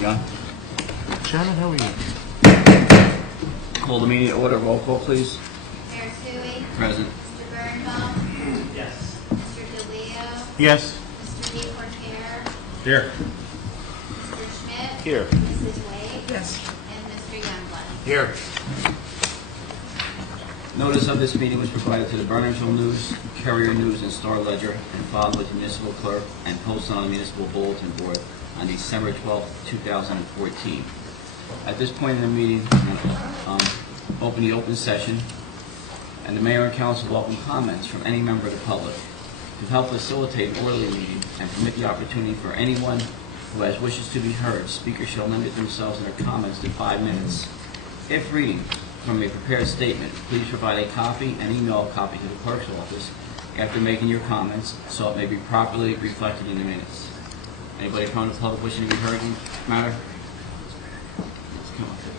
John? Shannon, how are you? Call the meeting to order. Roll call, please. Mayor Tui. Present. Mr. Bernardsville. Yes. Mr. DeLeo. Yes. Mr. DePorter. Here. Mr. Schmidt. Here. Mrs. Wade. Yes. And Mr. Youngblood. Here. Notice of this meeting was provided to the Bernardsville News, Courier News, and Star Ledger, and filed with the municipal clerk and posted on the municipal bulletin board on December 12, 2014. At this point in the meeting, open the open session, and the mayor and council welcome comments from any member of the public. To help facilitate an orderly meeting and permit the opportunity for anyone who has wishes to be heard, speakers shall limit themselves in their comments to 5 minutes. If reading from a prepared statement, please provide a copy and email a copy to the clerk's office after making your comments so it may be properly reflected in the minutes. Anybody from the public wishing to be heard in this matter? Let's come up here.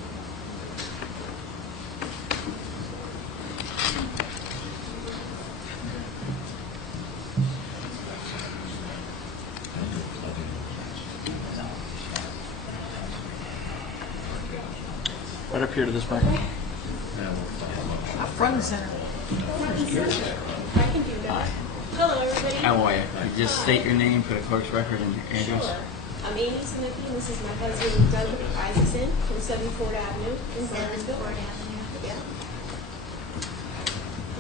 Right up here to this microphone. Front and center. I can do that. Hello, everybody. How are you? Just state your name for the clerk's record and your address. Sure. I'm Amy Simicky, and this is my husband, Doug Isaacson, from 7 Ford Avenue in 7 Bernardsville. Ford Avenue. Yeah.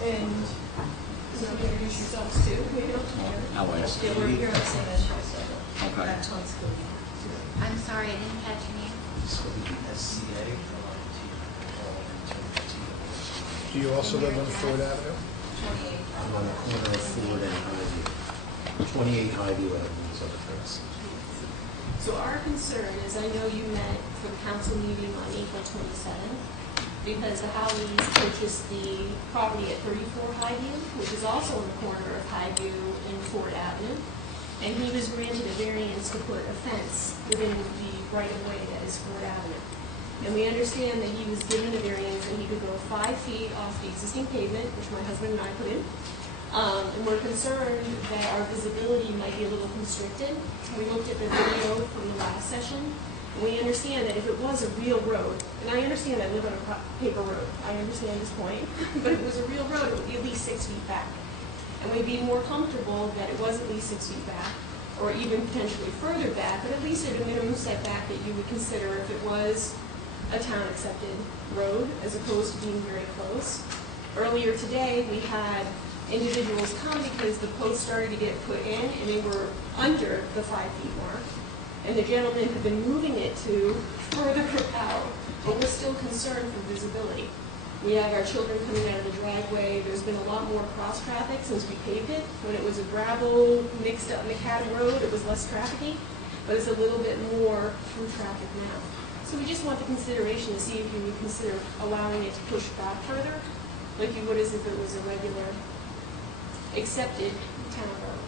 And so introduce yourselves too. How are you? Yeah, we're here on the same end. Okay. I'm sorry, I didn't catch your name. Do you also live on Ford Avenue? I'm on the corner of Ford and Highview. 28 Highview Avenue is on the first. So our concern is, I know you met for the council meeting on April 27th, because the Howies purchased the property at 34 Highview, which is also on the corner of Highview and Ford Avenue. And he was granted a variance to put a fence within the right-of-way that is Ford Avenue. And we understand that he was given a variance and he could go 5 feet off the existing pavement, which my husband and I put in. And we're concerned that our visibility might be a little constricted. We looked at the video from the last session, and we understand that if it was a real road, and I understand I live on a paper road, I understand this point, but if it was a real road, it would be at least 6 feet back. And we'd be more comfortable that it was at least 6 feet back, or even potentially further back, but at least at a minimum setback that you would consider if it was a town-accepted road, as opposed to being very close. Earlier today, we had individuals come because the posts started to get put in, and they were under the 5 feet mark. And the gentleman had been moving it to further out, but we're still concerned for visibility. We have our children coming out of the driveway. There's been a lot more cross-traffic since we paved it. When it was a gravel, mixed-up macadam road, it was less trafficky, but it's a little bit more through traffic now. So we just want the consideration to see if you would consider allowing it to push back further, like you would as if it was a regular, accepted town road.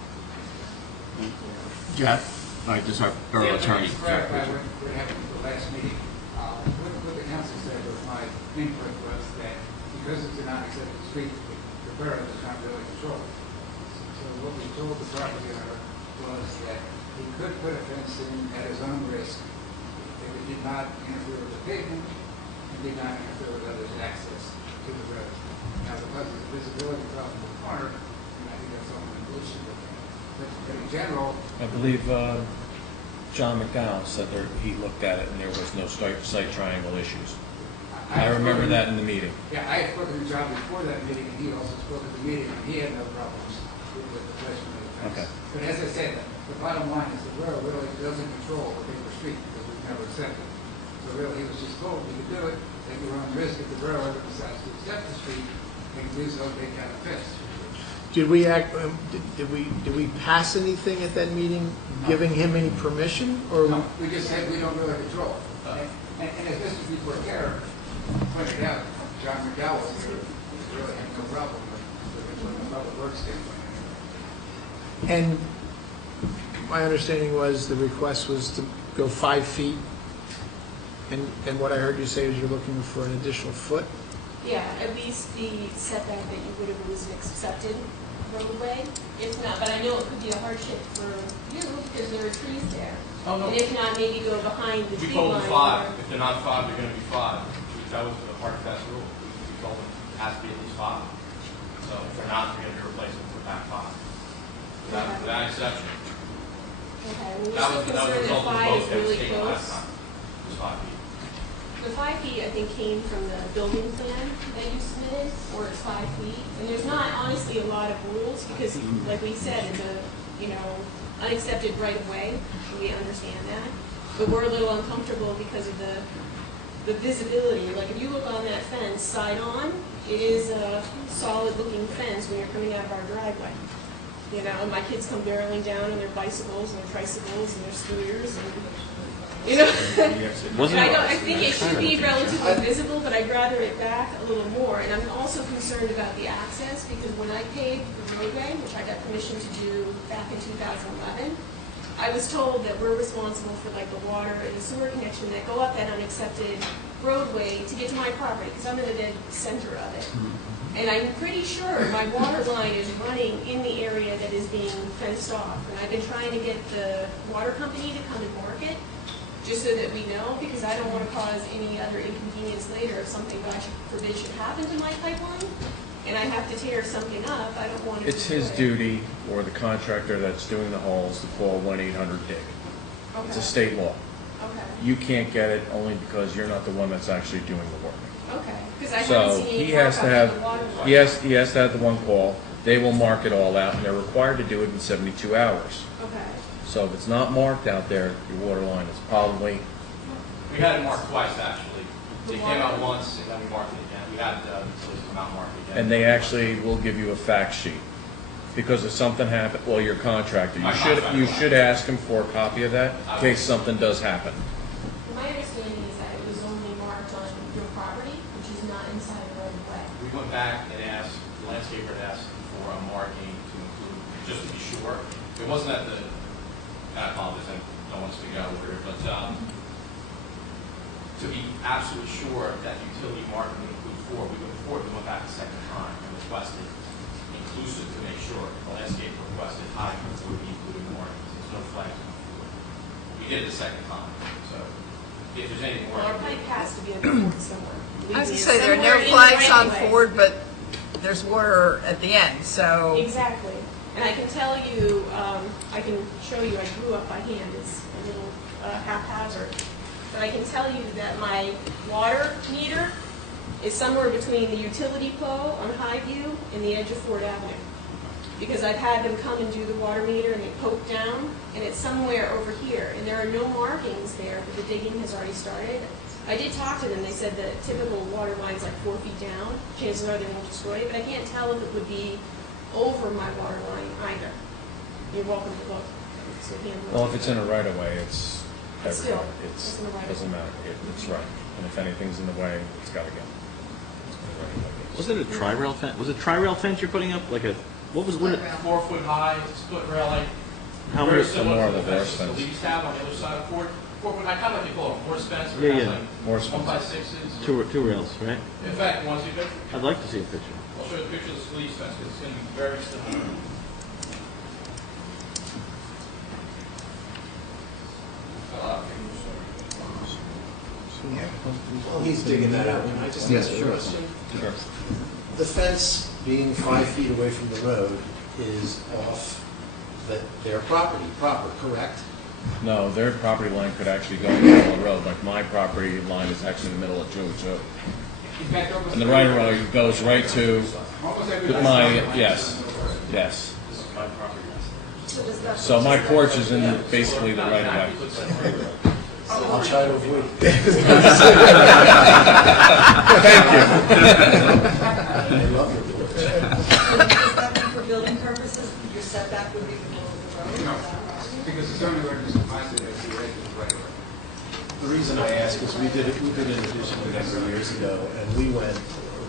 Jeff? All right, this is our borough attorney. To clarify what happened at the last meeting, what the council said was my input was that because it's a non-accepted street, the borough does not really control it. So what we told the property owner was that he could put a fence in at his own risk if it did not interfere with the pavement and did not interfere with others' access to the road. Now, because of the visibility problem in the corner, and I think that's all an issue with that. But in general, I believe John McDowell said he looked at it and there was no site triangle issues. I remember that in the meeting. yeah, I had spoken to John before that meeting, and he also spoke at the meeting, and he had no problems with the question of the fence. Okay. But as I said, the bottom line is the borough really doesn't control the paper street because we've never accepted it. So really, he was just told you could do it, that you were on risk if the borough ever decides to accept the street, they can do so, they can have a fence. Did we did we pass anything at that meeting giving him any permission, or? No, we just said we don't really control. And as Mr. Deporter pointed out, John McDowell here really had no problem with it from the public works standpoint. And my understanding was the request was to go 5 feet, and what I heard you say is you're looking for an additional foot? Yeah, at least the setback that you would have was an accepted roadway. If not, but I know it could be a hardship for you because there are trees there. Oh, no. And if not, maybe go behind the We tree told line. them 5. or- If they're not 5, they're going to be 5. That was the hard and fast rule. We told them it has to be at least 5. So if they're not, they're going to be replaced with back 5. Without exception. Okay, well, we're That still was the concerned that result of the 5 vote is that was really taken last close. time. It was 5 feet. The 5 feet, I think, came from the building plan that you submitted, or it's 5 feet. And there's not honestly a lot of rules, because like we said, in the, unaccepted right of way, we understand that. But we're a little uncomfortable because of the visibility. Like if you look on that fence side on, it is a solid looking fence when you're coming out of our driveway. And my kids come barreling down on their bicycles and their tricycles and their scooters and, Wasn't And it- I think it should be relatively visible, but I'd rather it back a little more. And I'm also concerned about the access, because when I paved the roadway, which I got permission to do back in 2011, I was told that we're responsible for like the water and the sewer connection that go up that unaccepted roadway to get to my property, because I'm in the dead center of it. And I'm pretty sure my water line is running in the area that is being fenced off. And I've been trying to get the water company to come and mark it, just so that we know, because I don't want to cause any other inconvenience later if something, God forbid, should happen to my pipeline, and I have to tear something up. I don't want to. It's his duty, or the contractor that's doing the holes, to call 1-800-DIG. Okay. It's a state law. Okay. You can't get it only because you're not the one that's actually doing the work. Okay. Because I haven't So seen any he has to markup on the have, water line. he has to have the one call. They will mark it all out, and they're required to do it in 72 hours. Okay. So if it's not marked out there, your water line is probably. We had it marked twice, actually. They came out once, and then we marked it again. We had utilities come out and mark it again. And they actually will give you a fact sheet. Because if something happened, well, your contractor, you should ask him for a copy of that in case something does happen. My understanding is that it was only marked on your property, which is not inside the right of way. We went back and asked, the landscaper had asked for a marking to include, just to be sure. It wasn't at the, I apologize, I don't want us to go over it, but to be absolutely sure that the utility marking would include 4, we went back a second time and requested inclusive to make sure. The landscaper requested high would be including markings. There's no flags on 4. We did it the second time, so if there's anything more. Well, our pipe has to be in the Ford somewhere. I was going to say, there are Somewhere no in the flags right on of way. Ford, but there's water at the end, so. Exactly. And I can tell you, I can show you, I grew up by hand, it's a little haphazard. But I can tell you that my water meter is somewhere between the utility pole on Highview and the edge of Ford Avenue. Because I've had them come and do the water meter and they poke down, and it's somewhere over here. And there are no markings there, but the digging has already started. I did talk to them, they said the typical water line's like 4 feet down. Chances are they won't destroy it, but I can't tell if it would be over my water line either. You're welcome to look. It's a hand look. Well, if it's in a right of way, it's Still, everybody. it's in the right of Doesn't way. matter. It's right. And if anything's in the way, it's got to go. Was it a tri-rail fence? Was it tri-rail fence you're putting up? Like a, what was, what? 4 foot high, split rail, like How very many? similar more to of the a fence horse the fence. leaves have on the other side of Ford. 4 foot high, kind of like they call it a horse fence. Yeah, yeah. Like Horse 1x6s. Two rails, right? In fact, you want to see a picture? I'd like to see a picture. I'll show you a picture of the sleeves fence because it's going to be very similar. While he's digging that out, can I just ask you a question? Sure. The fence being 5 feet away from the road is off their property, proper, correct? No, their property line could actually go in the middle of the road. Like my property line is actually in the middle of 202. In fact, almost And the right of way goes right to almost every- my, yes. This is my property. So does that- So my porch is in basically the right of way. I'll try to avoid. Thank you. I love your porch. Does that mean for building purposes, your setback would be below the road? No, because the zoning ordinance defines it as the edge of the right of way. The reason I ask is we did an addition a number of years ago, and we went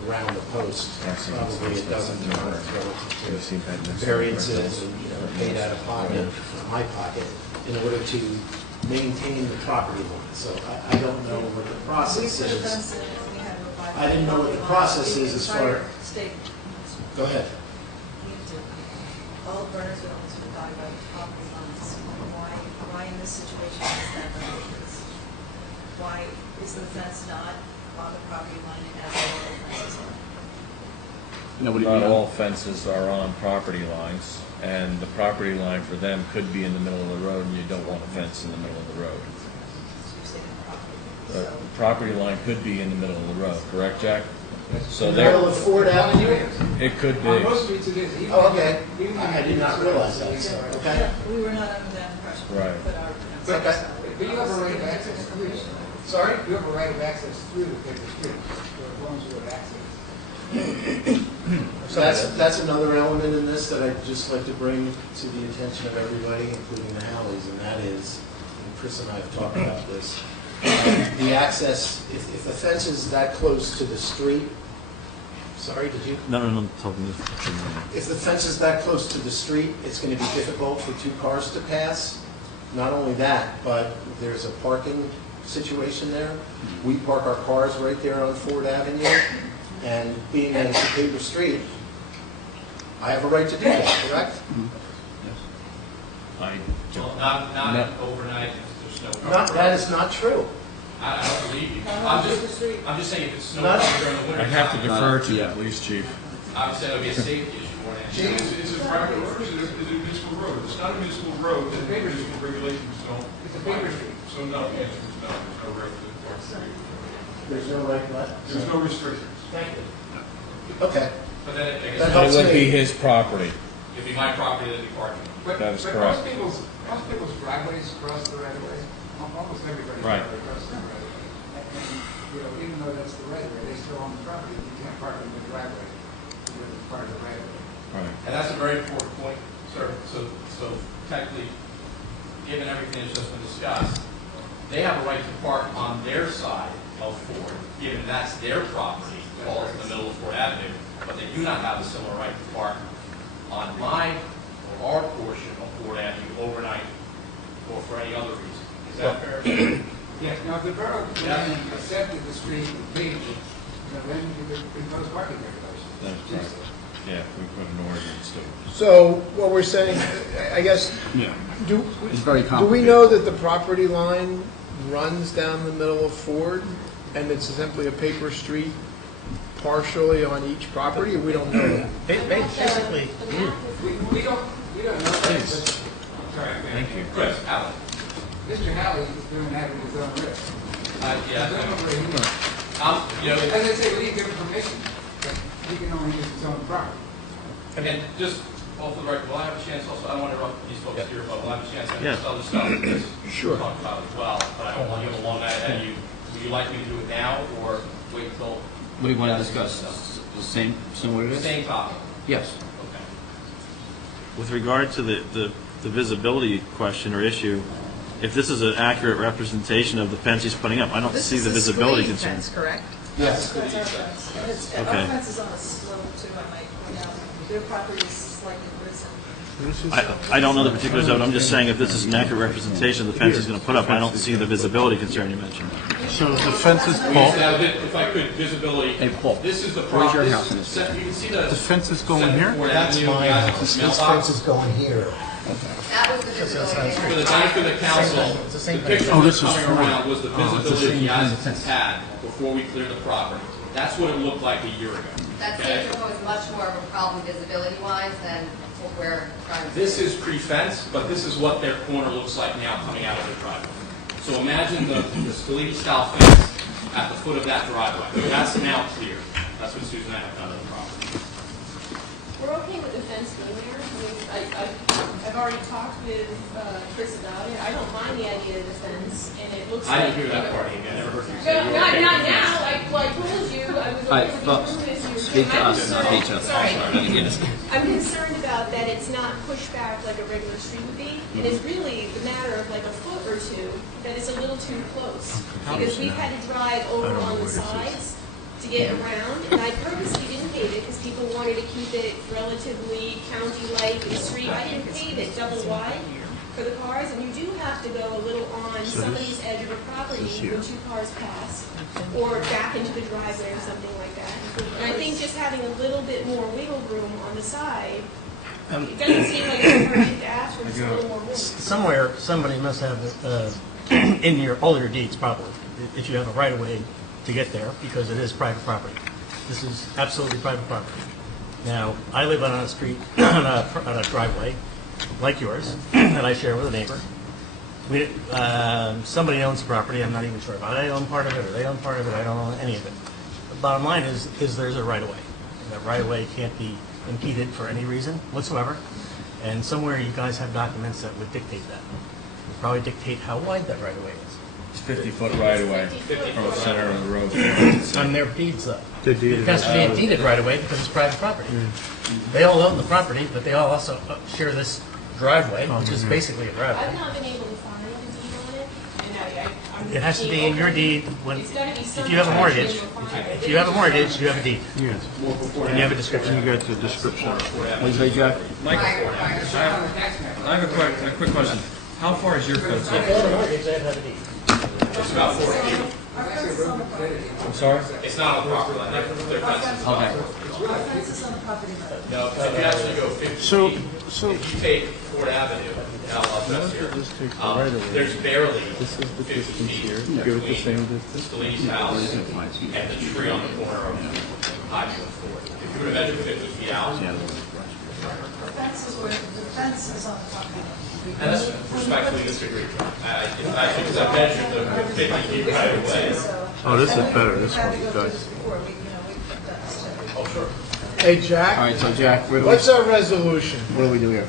around the post probably a dozen times relative to variances and, paid out of pocket, my pocket, in order to maintain the property line. So I don't know what the We process put a is. fence in and we had to abide I didn't know what the by process the is as entire far- State. Go ahead. We do. All of Bernardsville is abide by the property lines. Why this situation is that why is the fence not on the property line as all the fences are? Not all fences are on property lines, and the property line for them could be in the middle of the road, and you don't want a fence in the middle of the road. So you're saying property. The property line could be in the middle of the road, correct, Jack? So In the middle there, of Ford Avenue? it could On be, most streets it is. Even Oh, okay. even I did not realize that, so, okay. Yeah, we were not under that impression. Right. But our. Okay. But you have a right of access through. Sorry? You have a right of access through the paper street, so as long as you have access. So that's another element in this that I'd just like to bring to the attention of everybody, including the Hallies, and that is, and Chris and I have talked about this, the access, if the fence is that close to the street, sorry, did you? No, I'm talking to If the fence is that close to the street, it's going to be difficult for two cars to pass. Not only that, but there's a parking situation there. We park our cars right there on Ford Avenue, and being that it's a paper street, I have a right to do that, correct? I Well, don't, not overnight, if there's snow. That is not true. I don't believe you. I'm just saying if it's snow Not- during the winter. I have to time, defer to the police chief. Obviously, that would be a safety issue more than anything. It's a private road, it's a municipal road. It's not a municipal road, the municipal regulations don't. It's a paper street. So no, the answer is no, there's no regulation. There's no right left. There's no restrictions. Thank you. Okay. But then, I That guess, helps. It would be me. his property. it'd be my property, that'd be parking. But That is but correct. most people's driveways cross the right of way. Almost everybody's Right. driveway crosses the right of way. And, you know, even though that's the right of way, they still own the property. You can't park in the driveway because it's part of the right of way. Right. And that's a very important point, sir. So technically, given everything that's just been discussed, they have a right to park on their side of Ford, given that's their property, falls in the middle of Ford Avenue, but they do not have a similar right to park on my or our portion of Ford Avenue overnight or for any other reason. Is that fair? Yes, now if the borough Yeah. accepted the street and paved it, then you could impose parking regulations. That's right. Yeah, we put an ordinance to it. So what we're saying, I guess, Yeah. do It's very do we complicated. know that the property line runs down the middle of Ford, and it's simply a paper street partially on each property, or we don't know that? Basically, We don't know that, but. Sorry, Thank you. Chris, Alan. Mr. Halley is doing that at his own risk. I Yeah. don't know where he- You know, As I say, we give him permission, but he can only use his own property. and just off the record, will I have a chance also, I don't want to interrupt these folks here, but we'll have a chance to Yeah. discuss other stuff that this Sure. talked about as well, but I don't want to give a long night ahead of you. Would you like me to do it now or wait until What do you want to discuss? The same, similar to the this? same topic? Yes. Okay. With regard to the visibility question or issue, if this is an accurate representation of the fence he's putting up, I don't see the visibility This is a concern. screen fence, correct? yes. That's our fence. And it's, Okay. our fence is on a slope too, I might point out. Their property is slightly risen. I don't know the particulars of it, I'm just saying if this is an accurate representation of the fence he's going to put up, I don't see the visibility concern you mentioned. So the fence is, We used to have it, if I could, visibility. Hey, Paul, This is the where's your property. house in this You can see the. fence is going Center here? Ford That's Avenue, my the guys house. with the This mailbox. fence is going here. That was the visibility. For the benefit of the council, the picture Oh, that's this is coming Ford. around was the visibility the guys had before we cleared the property. That's what it looked like a year ago. That Okay? seems to pose much more of a problem visibility-wise than what we're trying to do. This is pre-fence, but this is what their corner looks like now coming out of their driveway. So imagine the Scalini-style fence at the foot of that driveway. That's now clear. That's what Susan and I have done to the property. We're okay with the fence being there. I mean, I've already talked with Chris about it. I don't mind the idea of the fence, and it looks like. I didn't hear that part, Amy. I never heard you No, say you were okay. not now. I told you, I was All right, over the folks, improvements you were speak to doing. us, not each other. Sorry. Get us. I'm concerned about that it's not pushed back like a regular street would be. It is really the matter of like a foot or two that is a little too close. Because we've had to drive over on the sides to get around, and I purposely didn't pave it because people wanted to keep it relatively county-like and street. I didn't pave it double wide for the cars, and you do have to go a little on somebody's edge of a property when two cars pass, or back into the driveway or something like that. And I think just having a little bit more wiggle room on the side It doesn't seem like it's hurting to ask for just a little more room. Somewhere, somebody must have, in all your deeds probably, if you have a right-of-way to get there, because it is private property. This is absolutely private property. Now, I live on a street, on a driveway, like yours, that I share with a neighbor. Somebody owns the property, I'm not even sure about it. I own part of it, or they own part of it, I don't own any of it. The bottom line is there's a right-of-way. That right-of-way can't be impeded for any reason whatsoever, and somewhere you guys have documents that would dictate that. Would probably dictate how wide that right-of-way is. It's 50-foot right away from the center of the road. On their deeds, though. They're deeded. It has to be deeded right-of-way because it's private property. They all own the property, but they all also share this driveway, which is basically a driveway. I've not been able to find a deed on it, and I'm. It has to be in your deed when, It's gotta be if you have a mortgage, if you have a mortgage, you have a deed. Yes. And you have a description. You got the description. What do you say, Jack? Mike, I have a quick question. How far is your fence? It's about 4 feet. I'm sorry? It's not on property line, their fence is not. No, if you actually go 50 feet, if you take Ford Avenue, now that's here, there's barely 50 feet between the Lee's house and the tree on the corner of Highview and Ford. If you were to measure 50 feet out, The fence is on the property. and that's respectfully disagree. Actually, because I measured the 50 feet right away. Oh, this is better, this one's good. Oh, sure. Hey, Jack? All right, so Jack, What's our resolution? what do we do here?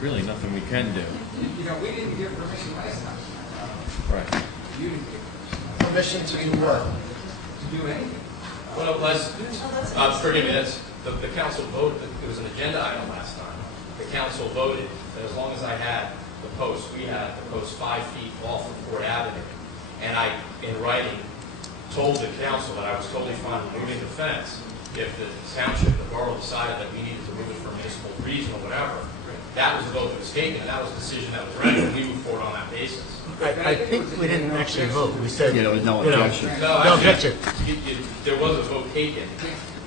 Really nothing we can do. You know, we didn't give permission last time. Right. You didn't give Permission to do what? to do anything. Well, forgive me, the council voted, it was an agenda item last time. The council voted that as long as I had the post, we had the post 5 feet off of Ford Avenue. And I, in writing, told the council that I was totally fine with moving the fence if the township, the borough decided that we needed to move it for municipal reason or whatever. That was the vote that was taken, and that was the decision that was rendered, and we moved forward on that basis. I think we didn't actually vote. We said, Yeah, there was no you know, objection. No, no actually, objection. there was a vote taken,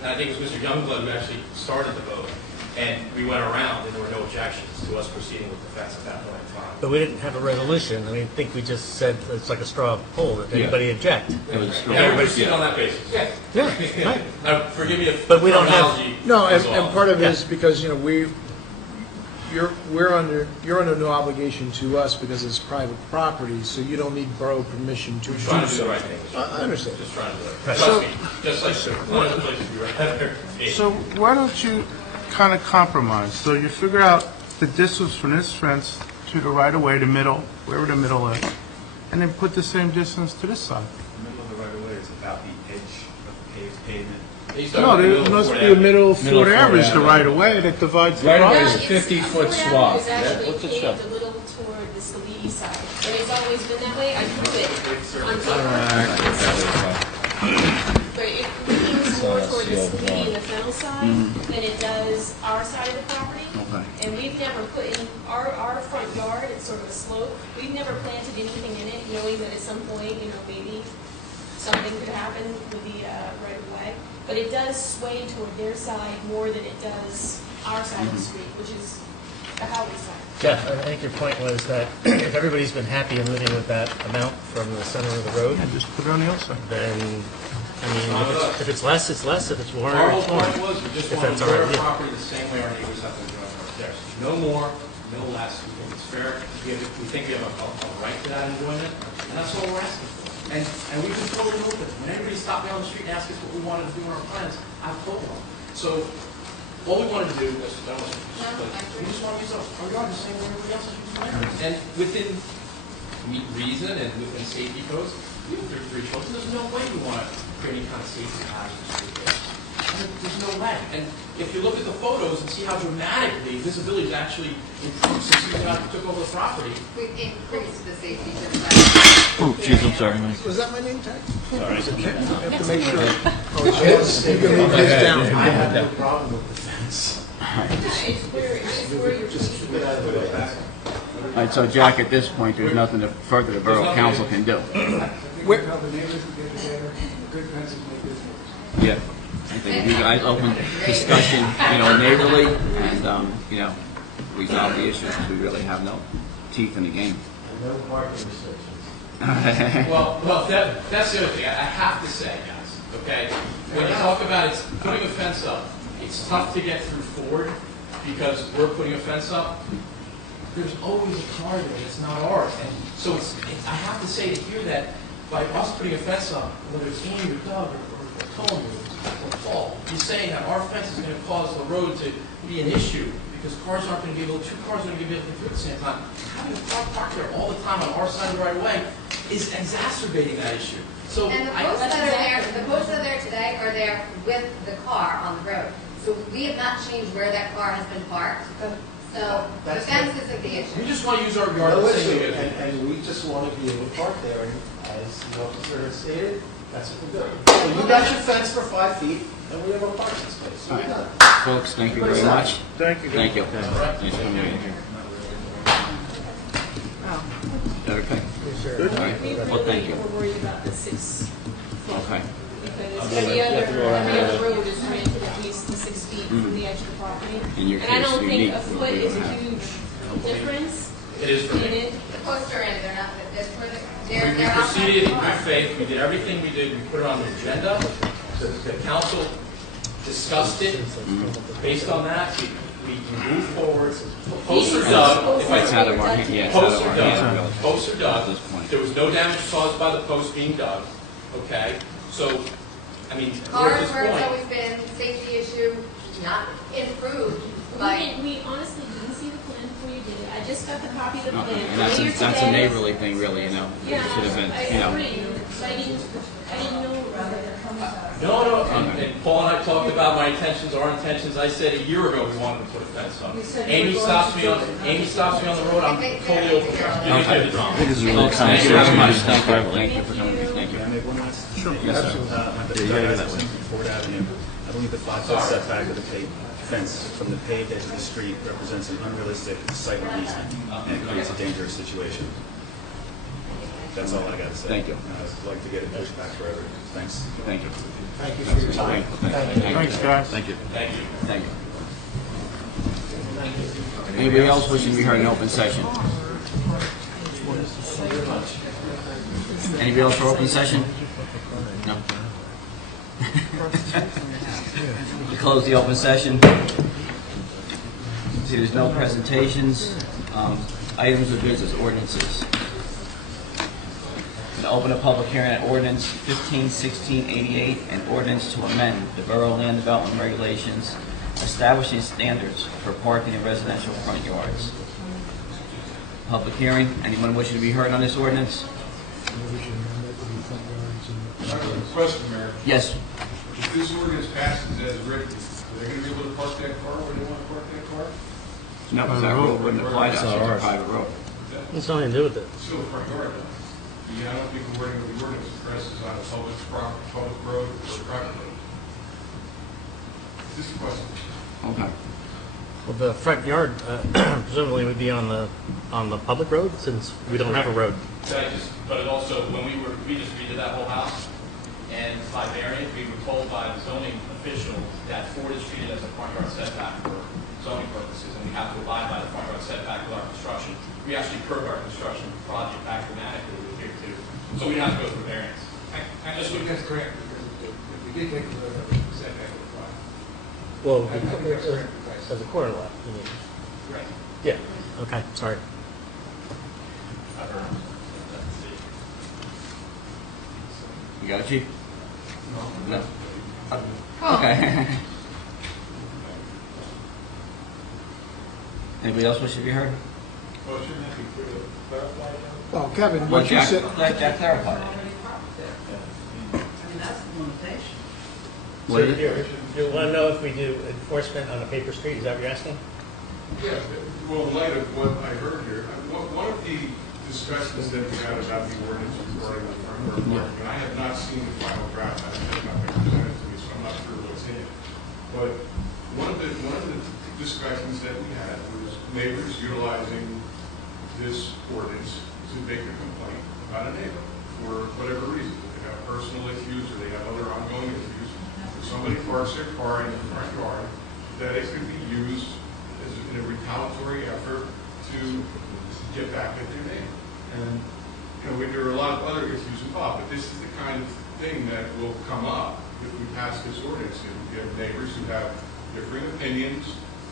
and I think it was Mr. Youngblood who actually started the vote, and we went around, and there were no objections to us proceeding with the fence at that point in time. But we didn't have a resolution. I think we just said it's like a straw poll. Did anybody object? Yeah, we proceeded on that basis. Yeah, right. Forgive me if But we don't have- terminology No, was and off. part of it is because, you know, you're under no obligation to us because it's private property, so you don't need borough permission to do Trying to do the so. right thing. I understand. Just trying to do it. Right. Trust me, just like one of the places we were at. So why don't you kind of compromise? So you figure out the distance from this fence to the right of way, the middle, wherever the middle is, and then put the same distance to this side. The middle of the right of way is about the edge of paved pavement. He's talking No, about the there middle of must Ford be a Avenue. middle of Middle of Ford Ford Ave is the Avenue. right of way that divides the Right away property. is a 50-foot Ford swath. Avenue is actually What's it paved show? a little toward the Scalise side, and it's always been that way. I prove it on paper. But it leans more toward the Scalise and the Fennel side than it does our side of the property. Okay. And we've never put in, our front yard, it's sort of a slope, we've never planted anything in it, knowing that at some point, you know, maybe something could happen with the right of way. But it does sway toward their side more than it does our side of the street, which is the Howley side. Jeff, I think your point was that if everybody's been happy in living with that amount from the center of the road, And just put it on the other side. then, I mean, if it's less, it's less. If it's more, Our whole it's more. point was, we just If want that's to all do right our with you. property the same way our neighbors have been doing theirs. No more, no less. We think it's fair. We think we have a right to that enjoyment, and that's what we're asking for. And we've been totally open. When anybody stopped me on the street and asked us what we wanted to do in our plans, I've told them. So all we wanted to do was, we just want to use our yard the same way everybody else is using theirs. And within reason and within safety codes, we have 33 children. There's no way we want to create any kind of safety hazards. There's no way. And if you look at the photos and see how dramatically visibility has actually improved since you guys took over the property. We've increased the safety just Oh, jeez, I'm sorry, Mike. Was that my name tag? Sorry. You have to make sure. Oh, it's his? You can leave his down. I have no problem with the fence. It's where you're. Just keep it out of the way. All right, so Jack, at this point, there's nothing that further the borough council can do. I think we tell the neighbors to get together, the good fences make good neighbors. Yeah. I think you guys open discussion, neighborly, and, resolve the issues, because we really have no teeth in the game. No parking restrictions. Well, that's the other thing. I have to say, guys, okay? When you talk about putting a fence up, it's tough to get through Ford because we're putting a fence up. There's always a car there that's not ours. And so I have to say to hear that by us putting a fence up, whether it's Andy or Doug or Tony or Paul, you're saying that our fence is going to cause the road to be an issue because two cars aren't going to be able to get through at the same time. Having a car parked there all the time on our side of the right of way is exacerbating that issue. So And the posts that are there, the posts that are there today are there with the car on the road. So we have not changed where that car has been parked. So the fence isn't the issue. we just want to use our yard No the same issue, way. and we just want to be able to park there, and as the officer has stated, that's what we're doing. So you got your fence for 5 feet, and we have a parking space. So we're done. Folks, thank you very much. Thank you. Thank you. Thanks for coming in here. Is that okay? All right. Well, thank you. We're worried about the 6 foot. Okay. Because every other road is granted at least 6 feet from the edge of the property. In your And I case, don't you think need- a foot is a huge difference. It is for in me. it. The posts are in, they're not, that's where We they're outside proceeded the in car. good faith. We did everything we did. We put it on the agenda. The council discussed it. Based on that, we moved forward. Posts are done. If I It's out of our hand, yeah, it's out Posts of are our done. hands. Posts are At done. this point. There was no damage caused by the post being dug. Okay? So, I mean, we're at Cars this where it's point. always been, safety issue, not improved by. We honestly didn't see the plan before you did it. I just got the copy of the Okay. plan And that's earlier a today. neighborly thing, really, It Yeah, should have been, I agree, but I didn't know where they're coming from. No, and Paul and I talked about my intentions, our intentions. I said a year ago we wanted to put a fence up. You said you Amy were stops going me to on, do it. Amy stops me on the road, I'm totally open. Okay. This is really Folks, thank you very much. Thank you. privately. Thank you for coming. Thank you. Can I make one last? Sure. Yes, sir. Yeah, you gotta go that way. Ford Avenue. I believe the 5-foot setback of the paved fence from the paved edge of the street represents an unrealistic sight easement and it creates a dangerous situation. That's all I got to say. Thank you. I'd like to get it pushed back forever. Thanks. Thank you. Thank you for your time. Thanks, guys. Thank you. Thank you. Thank you. Anybody else wishing to be heard in open session? Anybody else for open session? No. We close the open session. See, there's no presentations. Items of business, ordinances. To open a public hearing on ordinance 151688, an ordinance to amend the Borough Land Development Regulations establishing standards for parking in residential front yards. Public hearing. Anyone wishing to be heard on this ordinance? I have a question, Mayor. Yes. If this ordinance passes as written, are they going to be able to park that car where they want to park that car? No, because that road wouldn't apply to us, it's a private road. It's nothing to do with it. It's still a front yard, though. Yeah, I don't think the wording of the ordinance addresses on a public road or a private road. Just a question. Okay. Well, the front yard presumably would be on the public road since we don't have a road. But it also, when we just redid that whole house, and by variance, we were told by the zoning official that Ford is treated as a front yard setback for zoning purposes, and we have to abide by the front yard setback with our construction. We actually curved our construction project back dramatically with here too, so we don't have to go through variance. I just think that's correct, because if we did take a look at the setback of the front. Well, I think that's correct. as a corner lot, you mean? Right. Yeah. Okay, sorry. You got it, Chief? No. Okay. Anybody else wish to be heard? Well, shouldn't that be clarified? Well, Kevin, Let what you said, Jack clarify it. I mean, that's the limitation. What is it? You want to know if we do enforcement on a paper street, is that what you're asking? Yeah, well, in light of what I heard here, one of the discussions that we had about the ordinance regarding the front yard parking, and I have not seen the final draft, I have not been presented to me, so I'm not sure what's in it. But one of the discussions that we had was neighbors utilizing this ordinance to make a complaint about a neighbor for whatever reason. If they have personal issues or they have other ongoing issues, somebody parks their car in the front yard, that it could be used as in a retaliatory effort to get back at their neighbor. And, you know, there are a lot of other issues involved, but this is the kind of thing that will come up if we pass this ordinance. You have neighbors who have different opinions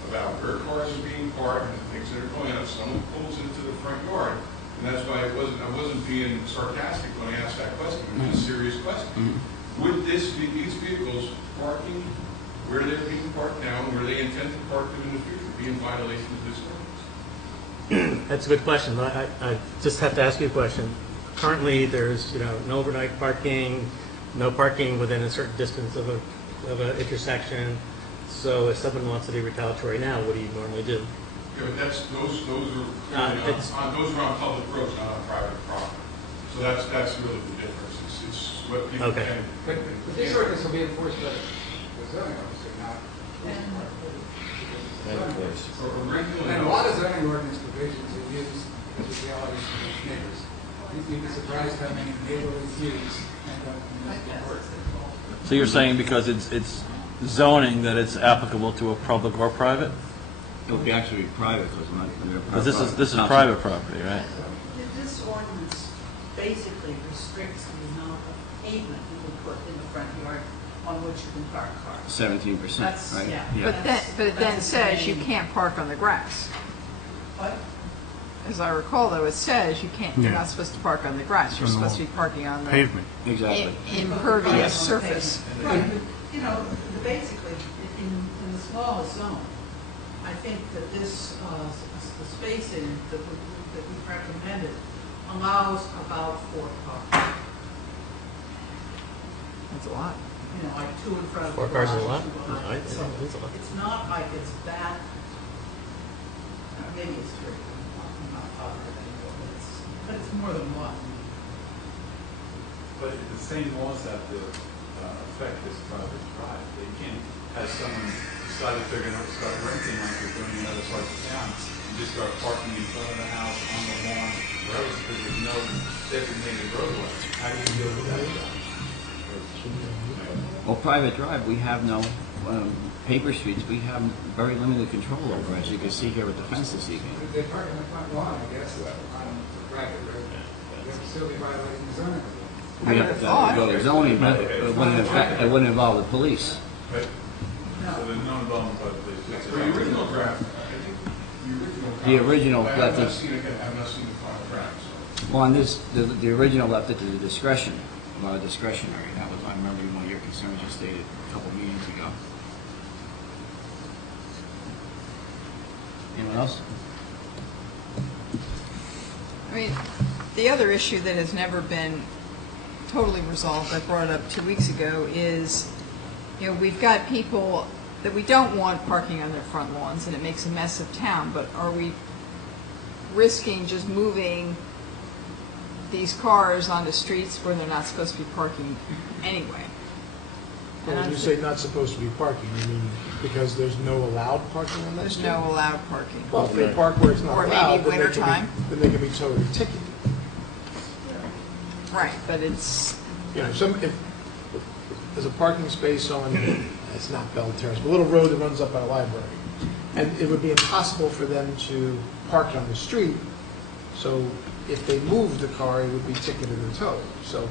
about where cars are being parked and things that are going on. If someone pulls into the front yard, and that's why I wasn't being sarcastic when I asked that question. It was a serious question. Would these vehicles parking where they're being parked now, and where they intend to park them in the future, be in violation of this ordinance? That's a good question. I just have to ask you a question. Currently, there's, no overnight parking, no parking within a certain distance of an intersection. So if someone wants to be retaliatory now, what do you normally do? Yeah, but those are on public roads, not on private property. So that's really the difference. It's what people can. But this ordinance will be enforced by the zoning officer, not. And a lot of zoning ordinance provisions are used as realities for neighbors. You'd be surprised how many neighborly feuds end up in municipal court. So you're saying because it's zoning that it's applicable to a public or private? It would be actually private, because I'm not under But this is private property, right? This ordinance basically restricts the amount of pavement you can put in the front yard on which you can park cars. 17%, That's, right? yeah. But it then says you can't park on the grass. What? As I recall, though, it says you're not supposed to park on the grass. You're supposed to be parking on the Pavement. Exactly. impervious surface. Right, but, basically, in the smallest zone, I think that this, the spacing that we've recommended allows about 4 cars. That's a lot. Like 2 in front of the 4 cars is a garage, lot? 2 behind. I think So it's a lot. it's not like it's that, maybe it's 3, I'm not positive anymore, but it's more than 1. But the same laws have to affect this private drive. They can't have someone decide if they're going to start renting like they're doing in other parts of town and just start parking in front of the house, on the lawn, wherever, because there's no designated roadway. How do you deal with that? Well, private drive, we have no paper streets. We have very limited control over, as you can see here with the fence this evening. If they park in the front lawn, I guess, on the private road, you have to still be violating the zoning. We have to go to zoning, but it wouldn't involve the police. So there's no involvement by the police. For the original draft, I think The original I left have not it, seen the final draft, so. well, on this, the original left it to the discretion, a lot of discretionary. That was, I remember one of your concerns you stated a couple meetings ago. Anyone else? I mean, the other issue that has never been totally resolved, I brought it up 2 weeks ago, is, we've got people that we don't want parking on their front lawns, and it makes a mess of town, but are we risking just moving these cars onto streets where they're not supposed to be parking anyway? Well, when you say not supposed to be parking, you mean because there's no allowed parking on that There's street? no allowed parking. Well, if they park where it's not Or maybe allowed, then winter time. they can be towed and ticketed. Right, but it's, If there's a parking space on, it's not Bell Terrace, but a little road that runs up by the library, and it would be impossible for them to park on the street, so if they moved the car, it would be ticketed or towed, so.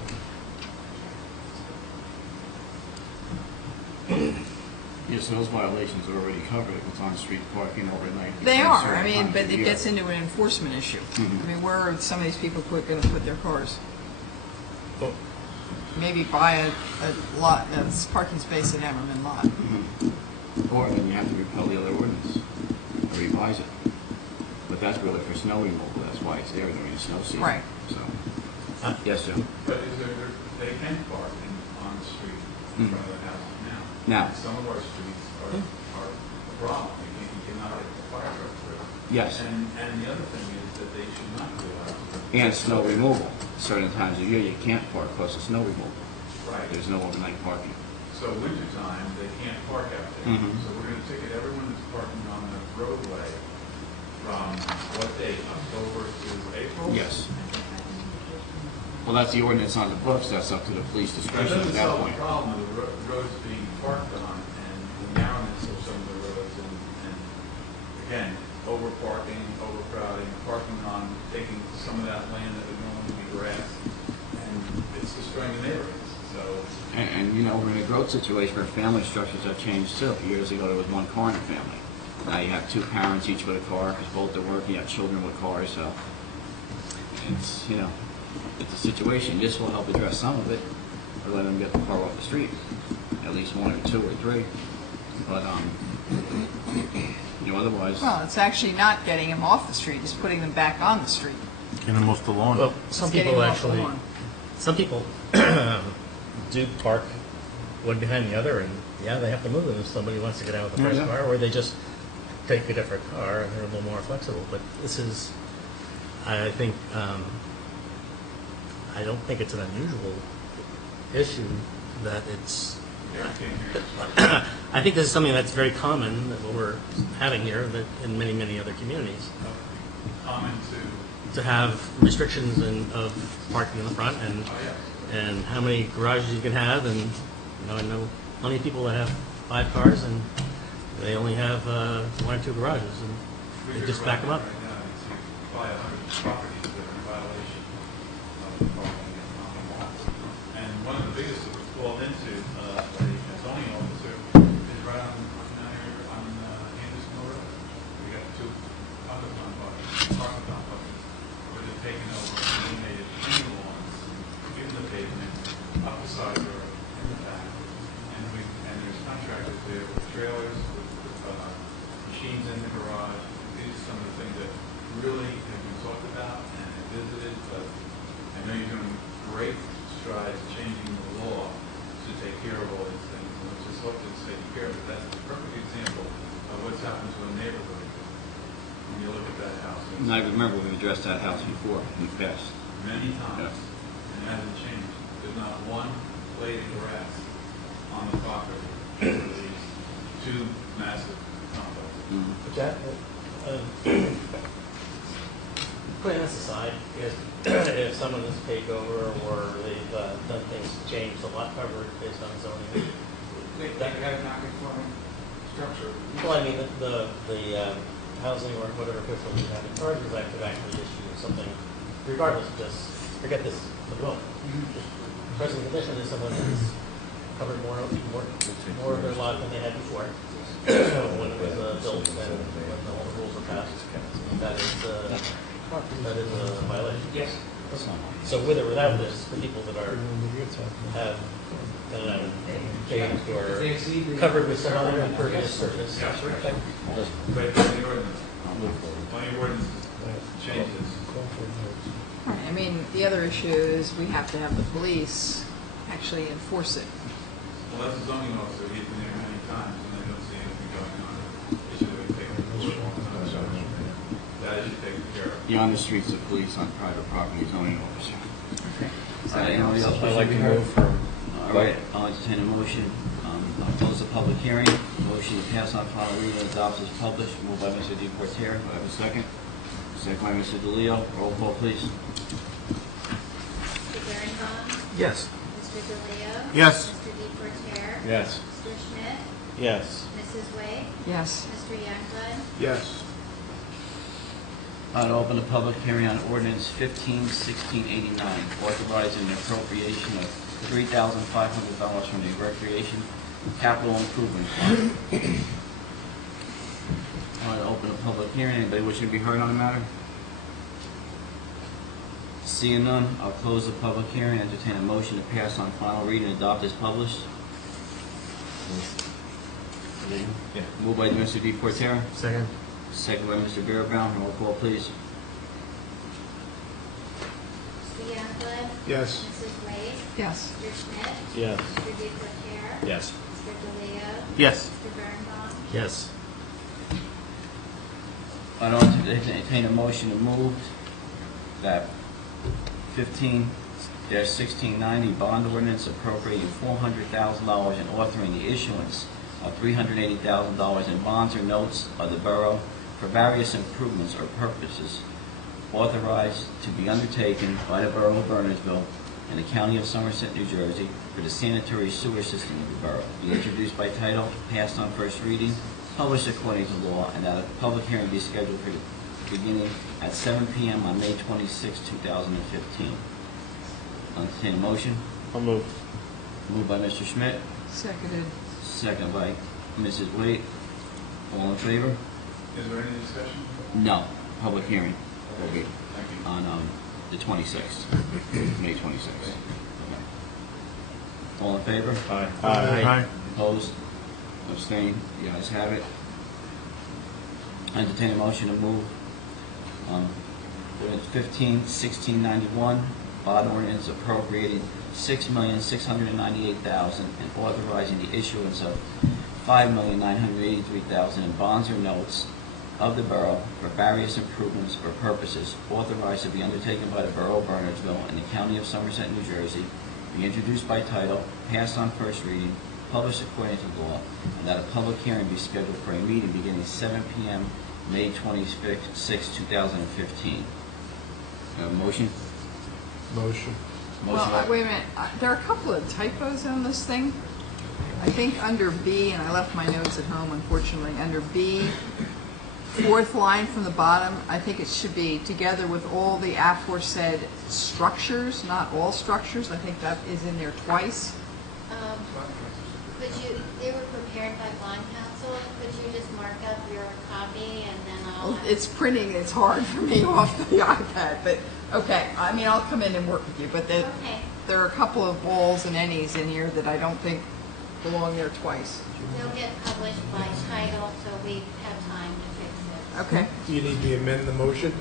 Yes, those violations are already covered. If it's on-street parking overnight. they it's are, certain I mean, times but of it year. gets into an enforcement issue. Mhm. I mean, where are some of these people going to put their cars? Maybe buy a lot, a parking space at Emmerman lot. Or then you have to repeal the other ordinance, or revise it. But that's really for snow removal, that's why it's there during the snow season. Right. So, yes, Joe? But they can park on the street in front of the house Now. Some of our streets are a problem. You cannot get the fire truck through. Yes. And the other thing is that they should not be allowed to. And snow removal. Certain times of year, you can't park close to snow removal. Right. There's no overnight parking. So wintertime, they can't park out there. Mhm. So we're going to ticket everyone that's parking on the roadway from what date, October to April? Yes. Well, that's the ordinance on the books, that's up to the police It discretion at doesn't that solve point. the problem of the roads being parked on and the narrowness of some of the roads and again, over parking, overcrowding, parking on, taking some of that land that would normally be grass, and it's destroying the neighborhoods, so. And, you know, we're in a growth situation where family structures have changed too. Years ago, there was one car in a family. Now you have two parents, each with a car, because both are working, you have children with cars, so it's, you know, it's a situation. This will help address some of it, or let them get the car off the street, at least one or two or three. But, you know, otherwise. Well, it's actually not getting them off the street, it's putting them back on the street. Get them off the lawn. Well, some It's getting people off the actually, lawn. some people do park one behind the other, and yeah, they have to move them if somebody wants to get out of the first Yeah. car, or they just take a different car and they're a little more flexible. But this is, I think, I don't think it's an unusual issue that it's. I think this is something that's very common that what we're having here, that in many, many other communities. Common To have restrictions of parking in the front and how many garages you can have, and you know, I know plenty of people that have 5 cars and they only have 1 or 2 garages, and they just back them up. Right now, it's buy 100 properties that are in violation of parking on the walls. And one of the biggest that was called into a zoning officer is right on Anderson Road. We got 2 parking complexes where they're taking over illuminated clean lawns in the pavement, up the side road, in the back. And there's contractors there with trailers, with machines in the garage. These are some of the things that really have been talked about and visited, but I know you're doing great strides changing the law to take care of all these things, and let's just hope that it's taken care of. But that's a perfect example of what's happened to a neighborhood when you look at that house. And I remember we've addressed that house before in the past. Many times, Yeah. and it hasn't changed. There's not one blade of grass on the property for these 2 massive complexes. But that, putting this aside, if someone has taken over or they've done things to change the lot coverage based on zoning. They have non-conforming structure. Well, I mean, the housing or whatever official you have in charge is could actually issue something, regardless of just, forget this, the dwelling. Present condition is someone who's covered more of their lot than they had before. When it was built and when all the rules were passed, that is a violation. Yes. So with or without this, the people that are, have, paved or covered with some other impervious surface. But the ordinance, plenty of ordinances change this. Right, I mean, the other issue is we have to have the police actually enforce it. Well, that's a zoning officer, he's been there many times, and they don't see anything going on. They should have been taken for a long time. That is taken care of. The on the streets of police on private property zoning officer. So, Anybody else I'd like to wish be heard? move for. All right, I'll entertain a motion. I'll close the public hearing. Motion to pass on final reading and adopt as published. Moved by Mr. DePortere. Do I have a second? Second by Mr. DeLeo. Roll call, please. Mr. Birnbaum, Yes. Mr. DeLeo. Yes. Mr. DePortere. Yes. Mr. Schmidt, Yes. Mrs. Wade, Yes. Mr. Youngblood, Yes. I'll open the public hearing on ordinance 15-1689, authorizing the appropriation of $3,500 from the Recreation Capital Improvement Fund. I'll open the public hearing. Anybody wishing to be heard on the matter? Seeing none, I'll close the public hearing. Entertain a motion to pass on final reading and adopt as published. Yeah. Moved by Mr. DePortere. Second. Second by Mr. Bearbaum. Roll call, please. Mr. Youngblood, Yes. Mrs. Wade, Yes. Mr. Schmidt, Yes. Mr. DePortere, Yes. Mr. DeLeo, Yes. Mr. Birnbaum, Yes. I don't entertain a motion to move that 15-1690 bond ordinance appropriating $400,000 and authoring the issuance of $380,000 in bonds or notes of the borough for various improvements or purposes authorized to be undertaken by the Borough of Bernardsville and the County of Somerset, New Jersey, for the sanitary sewer system of the borough, be introduced by title, passed on first reading, published according to law, and that a public hearing be scheduled for beginning at 7 p.m. on May 26, 2015. Entertain a motion. I'll move. Moved by Mr. Schmidt, Seconded. second by Mrs. Waite. All in favor? Is there any discussion? No. Public hearing will be Thank you. on the 26th, May 26th. All in favor? Aye. Aye. Opposed? Abstained? The ayes have it. Entertain a motion to move ordinance 15-1691, bond ordinance appropriating $6,698,000 and authorizing the issuance of $5,983,000 in bonds or notes of the borough for various improvements or purposes authorized to be undertaken by the Borough of Bernardsville and the County of Somerset, New Jersey, be introduced by title, passed on first reading, published according to law, and that a public hearing be scheduled for a meeting beginning 7 p.m. May 26, 2015. Motion? Motion. Well, wait a minute, there are a couple of typos on this thing. I think under B, and I left my notes at home unfortunately, under B, fourth line from the bottom, I think it should be together with all the aforesaid structures, not all structures. I think that is in there twice. They were prepared by bond counsel, could you just mark up your copy and then I'll... Well, it's printing, it's hard for me off the iPad, but, okay, I mean, I'll come in and work with you, but Okay. there are a couple of balls and any's in here that I don't think belong there twice. They'll get published by title, so we have time to fix it. Okay. Do you need to amend the motion,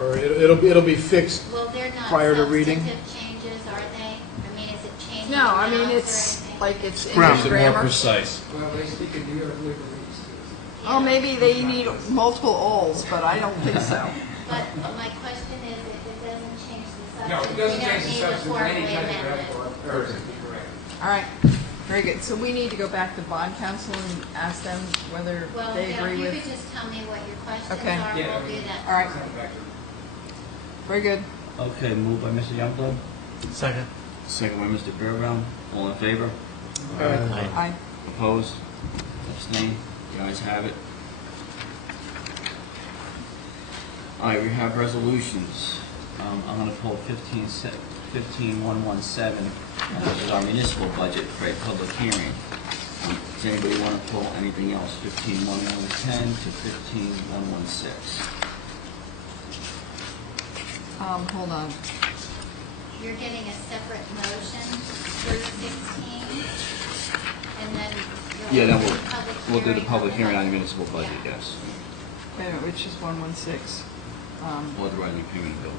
or it'll be fixed Well, they're not prior to reading? substantive changes, are they? I mean, is it changing No, I mean, amounts or it's anything? like it's in Grammar. the grammar. precise. Well, they speak in New York legalese. Oh, maybe they need multiple alls, but I don't think so. But my question is, if it doesn't change the substance, No, it doesn't we don't change the need to substance of any formally type amend of it. radical errors, to be correct. All right, very good. So we need to go back to bond counsel and ask them whether Well, they yeah, agree if you with. could just tell me what your questions Okay. are, Yeah, we'll do that. All right, Send it back to them. very good. Okay, moved by Mr. Youngblood, Second. second by Mr. Bearbaum. All in favor? Aye. Opposed? Abstained? The ayes have it. All right, we have resolutions. I'm going to pull 15117, which is our municipal budget for a public hearing. Does anybody want to pull anything else? 15110 to 15116. Hold on. You're getting a separate motion through 16, and then Yeah, then we'll we'll do the public hearing on the municipal budget, yes. Wait a minute, which is 116? Authorizing payment of bills.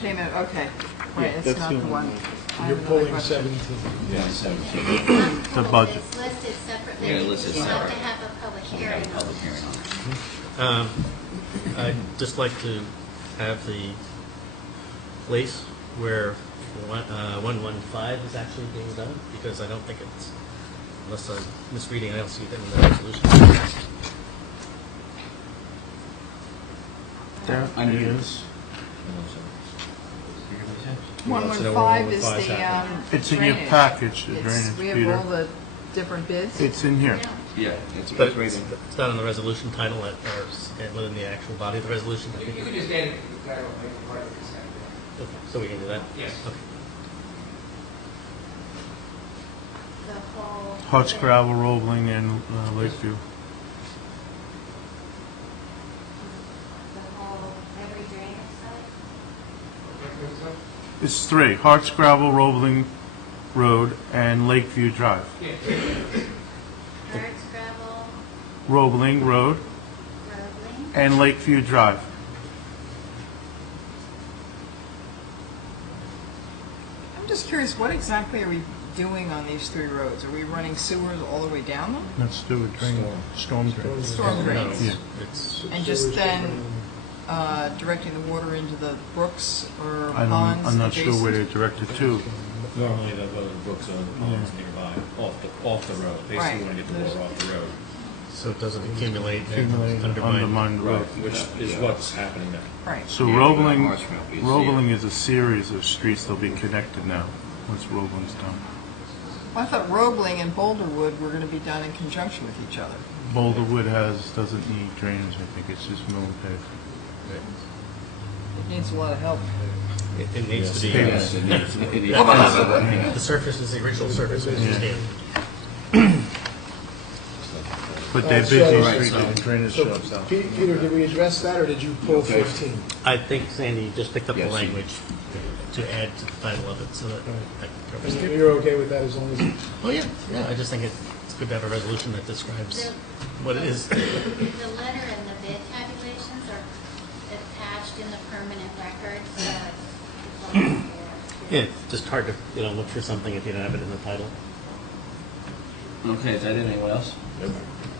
Payment, okay. Right, it's not the one. I You're have another pulling question. 17. Yeah, 17. The budget. It's listed separately. Yeah, listed You have separate. to have a public So we hearing. have a public hearing on it. I'd just like to have the place where 115 is actually being done, because I don't think it's, unless I'm misreading, I don't see it in the resolution. There I it need- is. 115 is the It's in your drainage. package, the It's- drainage, We have Peter. all the different bids. It's in here. Yeah, it's But right it's in. it's not in the resolution title, or within the actual body of the resolution. I You think can just add it to the title, and make it part of the consent agenda. Okay, so we can do that? Yes. Okay. The whole. Hutch, Gravel, Roebling, and Lakeview. The whole, every drainage site? What was that? It's three, Harts, Gravel, Roebling Road, and Lakeview Drive. Yeah. Hertz, gravel, Roebling Road Roebling. and Lakeview Drive. I'm just curious, what exactly are we doing on these three roads? Are we running sewers all the way down them? Let's do a drain, storm drain. Storm drains? Yeah. It's, And just then directing the water into the brooks or I ponds? don't, I'm not sure where adjacent? they're directed to. Normally they'll go to the brooks or the ponds nearby, off the road. They Right. still want to get the water off the road. so it doesn't accumulate Accumulate, and undermine. the road. Which is what's happening now. Right. So Yeah, Roebling, Marshall will be Roebling is a series of streets that'll be connected now, once Roebling's done. I thought Roebling and Boulderwood were going to be done in conjunction with each other. Boulderwood doesn't need drainage, I think, it's just mill and pave. It needs a lot of help. It needs to be. Yes, it needs- it needs- The surface is the original surface, as you stand. But they're So- busy Right, streets so- and drainage So, shelves out. Peter, did we address that, or did you pull Okay. 15? I think Sandy just picked up the Yes, she- language to add to the title of it, so that covers it. You're okay with that as long as, Oh, yeah, I just think it's good to have a resolution that describes what it is. The letter and the bid tabulations are attached in the permanent record, so it's Yeah, it's just hard to, look for something if you don't have it in the title. Okay, is that it? Anyone else?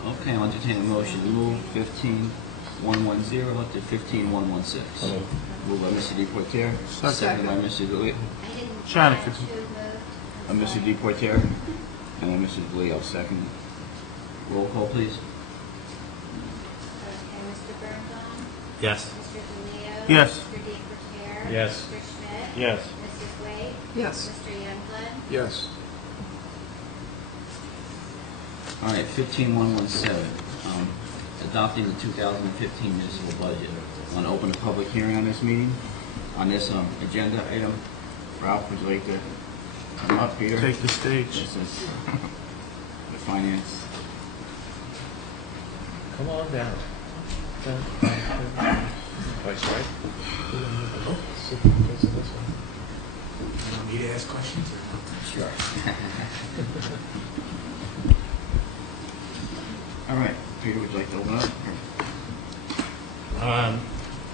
Okay, I'll entertain a motion to move 15-110 to 15-116. Moved by Mr. Deportaire, seconded by Mr. Delisle. I didn't Shannon, catch could who moved. Mr. Deportaire, and then Mr. Delisle, second. Roll call, please. Okay, Mr. Birnbaum? Yes. Mr. DeLeo? Yes. Mr. Deportaire? Yes. Mr. Schmidt? Yes. Mrs. Wade? Yes. Mr. Youngblood? yes. All right, 15-117, adopting the 2015 municipal budget. I want to open a public hearing on this meeting, on this agenda item. Ralph, would you like to come up, Peter? Take the stage. This is the finance. Come on down. Twice, right? You want me to ask questions? Sure. All right, Peter, would you like to open up?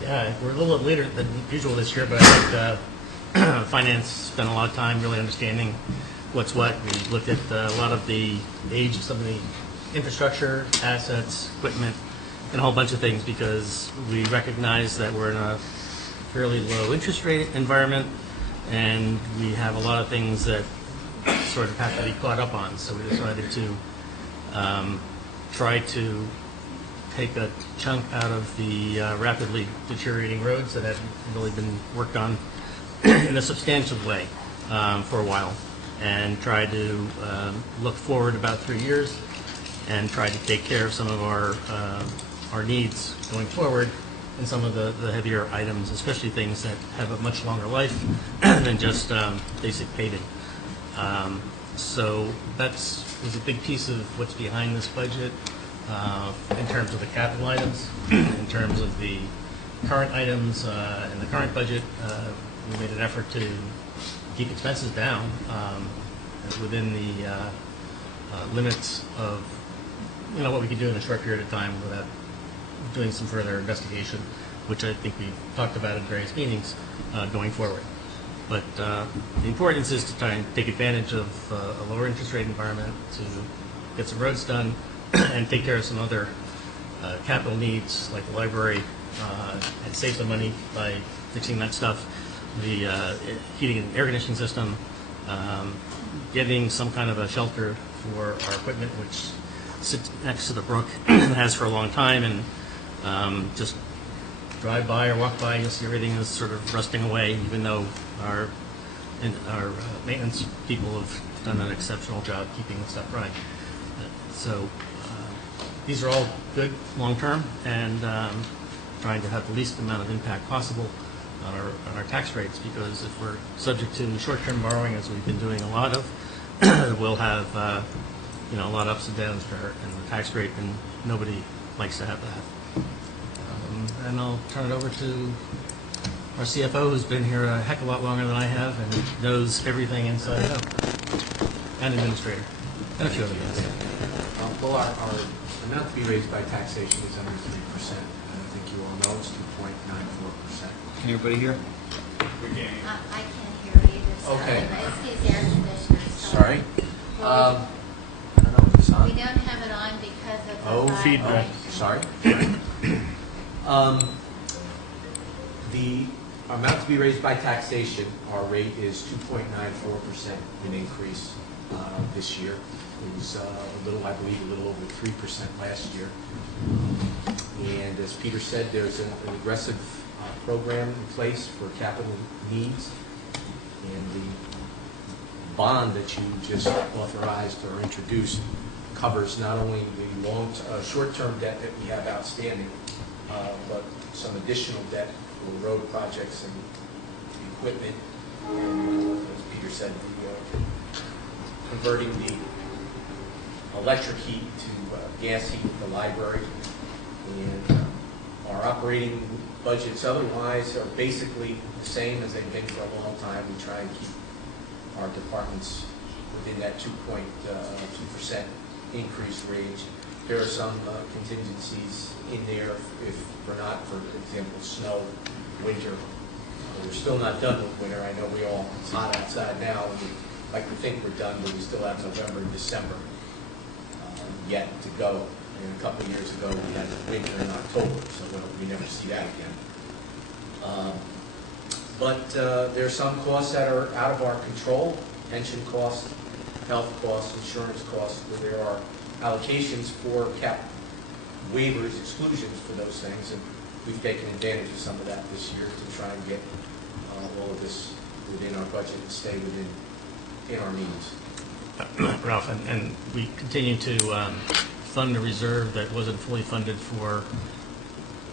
Yeah, we're a little bit later than usual this year, but I think finance spent a lot of time really understanding what's what. We looked at a lot of the age of some of the infrastructure, assets, equipment, and a whole bunch of things because we recognize that we're in a fairly low interest rate environment and we have a lot of things that sort of have to be caught up on. So we decided to try to take a chunk out of the rapidly deteriorating roads that have really been worked on in a substantial way for a while and try to look forward about 3 years and try to take care of some of our needs going forward and some of the heavier items, especially things that have a much longer life than just basic paving. So that's was a big piece of what's behind this budget in terms of the capital items. In terms of the current items in the current budget, we made an effort to keep expenses down within the limits of what we could do in a short period of time without doing some further investigation, which I think we've talked about in various meetings going forward. But the importance is to try and take advantage of a lower interest rate environment to get some roads done and take care of some other capital needs like the library and save some money by fixing that stuff, the heating and air conditioning system, getting some kind of a shelter for our equipment, which sits next to the brook and has for a long time, and just drive by or walk by, you'll see everything is sort of rusting away, even though our maintenance people have done an exceptional job keeping the stuff running. So these are all good long-term and trying to have the least amount of impact possible on our tax rates, because if we're subject to short-term borrowing, as we've been doing a lot of, we'll have a lot of ups and downs in the tax rate, and nobody likes to have that. And I'll turn it over to our CFO, who's been here a heck of a lot longer than I have and knows everything inside out, and administrator, and a few other guys. Well, our amount to be raised by taxation is under 3%. I think you all know it's 2.94%. Can everybody hear? We can't. I can't hear either, so Okay. it's these air conditioners. so- Sorry. Well, I don't know if it's we on. don't have it on because of the Oh, feedback. Sorry. The amount to be raised by taxation, our rate is 2.94% in increase this year. It was I believe, a little over 3% last year. And as Peter said, there's an aggressive program in place for capital needs. And the bond that you just authorized or introduced covers not only the short-term debt that we have outstanding, but some additional debt for road projects and equipment. And as Peter said, converting the electric heat to gas heat at the library. And our operating budgets otherwise are basically the same as they've been for a long time. We try and keep our departments within that 2% increase range. There are some contingencies in there if we're not, for example, snow, winter. We're still not done with winter. I know it's hot outside now, and we like to think we're done, but we still have November and December yet to go. And a couple of years ago, we had winter in October, so we never see that again. But there are some costs that are out of our control: pension costs, health costs, insurance costs, where there are allocations for cap waivers, exclusions for those things, and we've taken advantage of some of that this year to try and get all of this within our budget and stay in our means. Ralph, and we continue to fund a reserve that wasn't fully funded for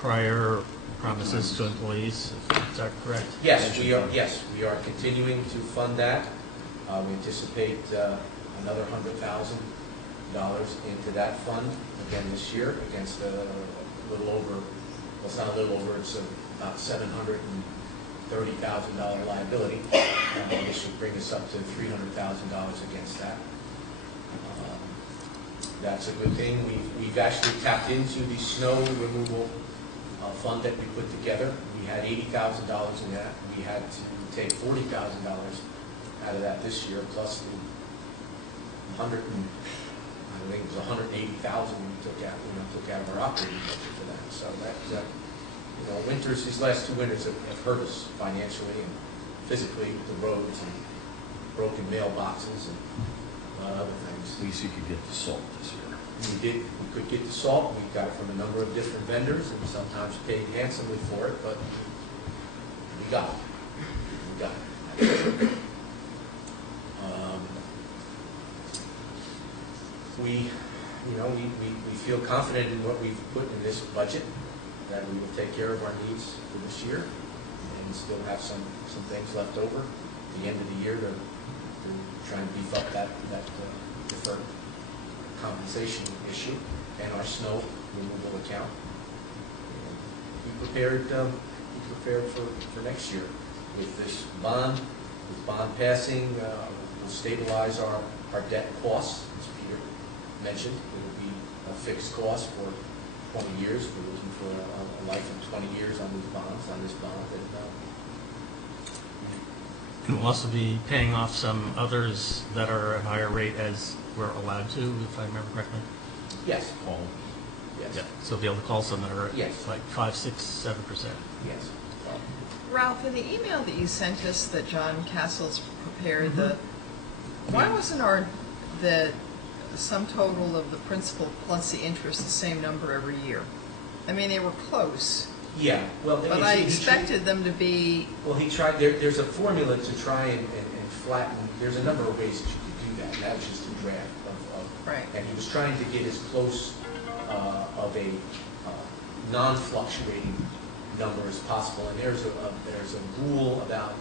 prior promises to employees. Is that correct? Yes, we are continuing to fund that. We anticipate another $100,000 into that fund again this year against a little over, well, it's not a little over, it's about $730,000 liability. This should bring us up to $300,000 against that. That's a good thing. We've actually tapped into the snow removal fund that we put together. We had $80,000 in that. We had to take $40,000 out of that this year, plus the I think it was $180,000 we took out of our operating budget for that. So that, these last 2 winters have hurt us financially and physically with the roads and broken mailboxes and other things. At least you could get the salt this year. We could get the salt. We got it from a number of different vendors and sometimes paid handsomely for it, but we got it. We feel confident in what we've put in this budget, that we will take care of our needs for this year and still have some things left over at the end of the year to try and beef up that deferred compensation issue and our snow removal account. Be prepared for next year with this bond. With bond passing, we'll stabilize our debt costs, as Peter mentioned. It will be a fixed cost for 20 years. We're looking for a life of 20 years on these bonds, on this bond. And we'll also be paying off some others that are at a higher rate as we're allowed to, if I remember correctly. Yes. Yeah. So be able to call some that are like 5, 6, 7%. Yes. Ralph, in the email that you sent us that John Castle's prepared, why wasn't the sum total of the principal plus the interest the same number every year? I mean, they were close. Yeah, well, but I expected them to be. Well, he tried. There's a formula to try and flatten. There's a number of ways that you could do that. That was just a draft of right. And he was trying to get as close of a non-fluctuating number as possible. And there's a rule about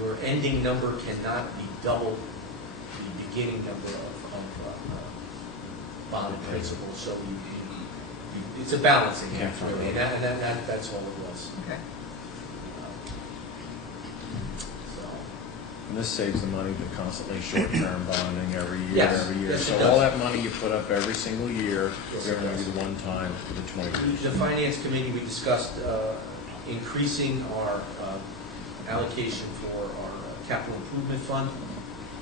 your ending number cannot be double the beginning number of bond principal. So it's a balancing act, really, and that's all it was. Okay. And this saves the money to constantly short-term bonding every year, Yes. Yes, so all that money you put up every single year, they're going to be the one time for the 20 years. The Finance Committee, we discussed increasing our allocation for our capital improvement fund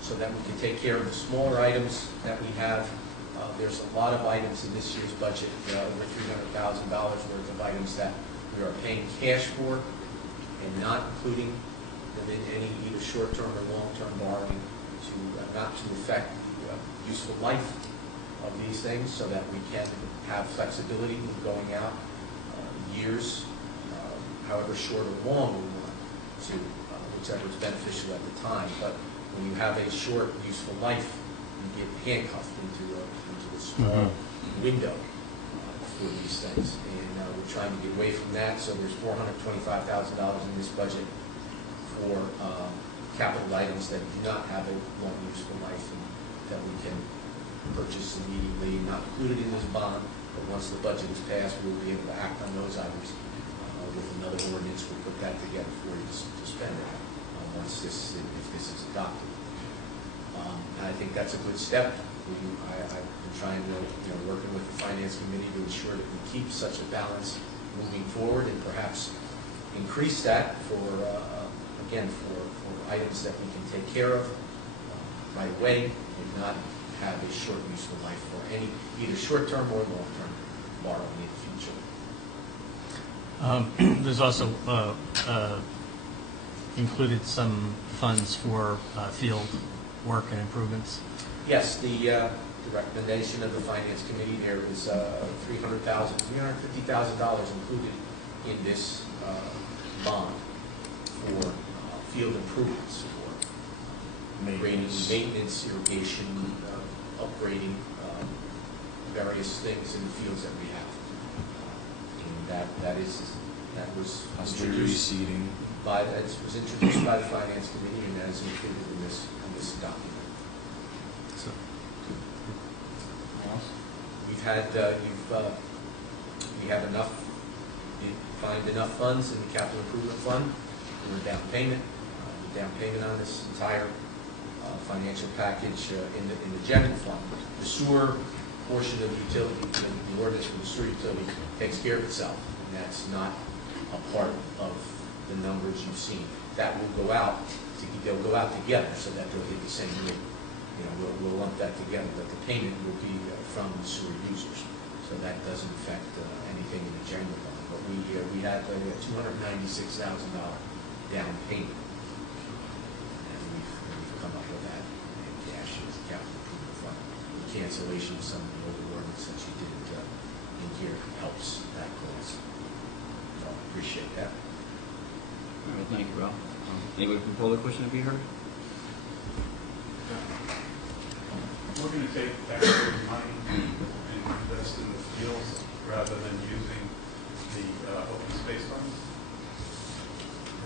so that we can take care of the smaller items that we have. There's a lot of items in this year's budget, over $300,000 worth of items that we are paying cash for and not including them in any either short-term or long-term borrowing not to affect the useful life of these things, so that we can have flexibility in going out years, however short or long we want to, whichever is beneficial at the time. But when you have a short useful life, you get handcuffed into a small window for these things. And we're trying to get away from that, so there's $425,000 in this budget for capital items that do not have a long useful life and that we can purchase immediately, not included in this bond, but once the budget is passed, we'll be able to act on those items with another ordinance. We'll put that together for you to spend once if this is adopted. And I think that's a good step. I've been trying to, working with the Finance Committee to ensure that we keep such a balance moving forward and perhaps increase that for, again, for items that we can take care of right away and not have a short useful life for any, either short-term or long-term borrowing in the future. There's also included some funds for field work and improvements. Yes, the recommendation of the Finance Committee there is $350,000 included in this bond for field improvements, for maintenance, irrigation, upgrading various things in the fields that we have. And that was introduced by the Finance Committee, and that is included in this document. So we've had we have enough. You find enough funds in the capital improvement fund for the down payment. The down payment on this entire financial package in the general fund. The sewer portion of the utility, the ordinance for the sewer utility takes care of itself, and that's not a part of the numbers you've seen. That will go out. They'll go out together, so that they'll hit the same rate. We'll lump that together, but the payment will be from the sewer users, so that doesn't affect anything in the general fund. But we had a $296,000 down payment, and we've come up with that in cash as a capital improvement fund. The cancellation of some of the older ordinance that you did in here helps that cause. So I appreciate that. All right, thank you, Ralph. Anybody from the public wishing to be heard? We're going to take taxpayer money and invest in the fields rather than using the open space funds.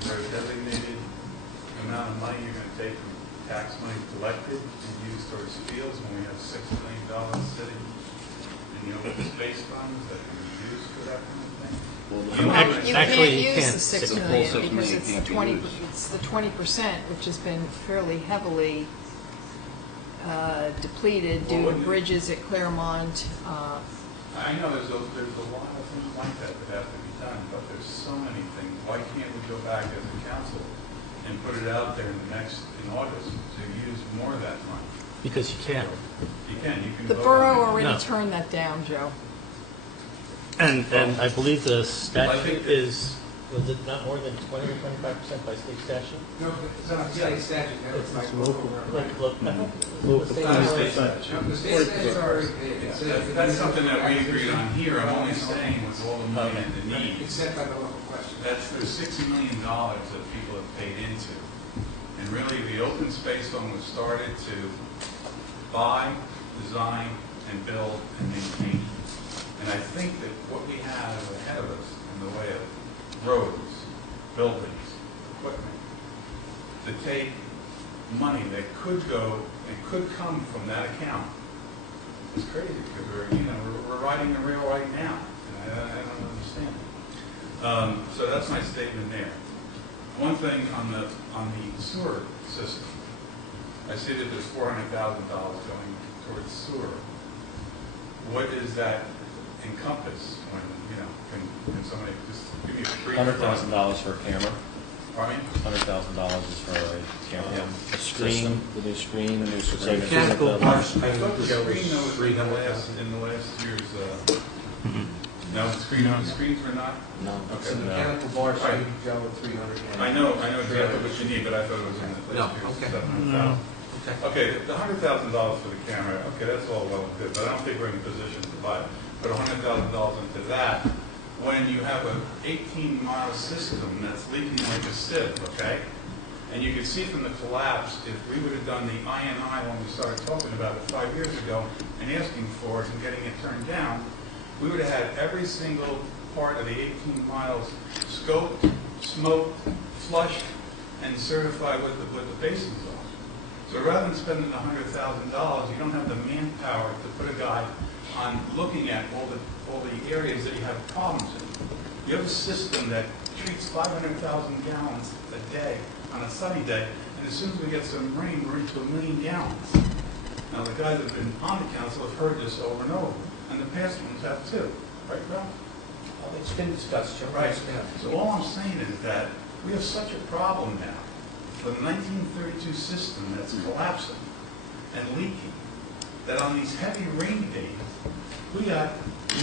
Is there a designated amount of money you're going to take from tax money collected and use towards fields when we have $6 million sitting in the open space funds that can be used for that kind of thing? You can't use the 6 million because it's the 20%, which has been fairly heavily depleted due to bridges at Claremont. I know there's a lot of things like that have to be done, but there's so many things. Why can't we go back as a council and put it out there in August to use more of that money? Because you can. You can. The borough already turned that down, Joe. And I believe the statute is, was it not more than 20 or 25% by state statute? No, it's not a state statute. It's local. The state statute already paid. That's something that we agreed on here. I'm only saying with all the money and the need. Except by the local question. There's $60 million that people have paid into. And really, the open space fund was started to buy, design, and build and maintain. And I think that what we have ahead of us in the way of roads, buildings, equipment, to take money that could go and could come from that account is crazy because we're riding the rail right now, and I don't understand it. So that's my statement there. One thing on the sewer system, I see that there's $400,000 going towards sewer. What is that encompass when, can somebody just give me a brief? $100,000 for a camera. Pardon me? $100,000 is for a camera. Yeah. A screen, the new screen, the new Mechanical I thought the screen was in the last year's, no, screens were not? No. Okay. So mechanical bars, Joe, 300. I know exactly what you need, but I thought it was in the last year's. Okay. $700,000. Okay, the $100,000 for the camera, okay, that's all well and good, but I don't think we're in a position to buy it. Put $100,000 into that when you have an 18-mile system that's leaking like a sieve, okay? And you can see from the collapse, if we would have done the I&I when we started talking about it 5 years ago and asking for it and getting it turned down, we would have had every single part of the 18 miles scoped, smoked, flushed, and certified what the basins are. So rather than spending $100,000, you don't have the manpower to put a guy on looking at all the areas that you have problems in. You have a system that treats 500,000 gallons a day on a sunny day, and as soon as we get some rain, we're into 1 million gallons. Now, the guys that have been on the council have heard this over and over, and the past ones have too. Right, Ralph? It's been discussed, Joe. Right. So all I'm saying is that we have such a problem now with the 1932 system that's collapsing and leaking, that on these heavy rain days, we got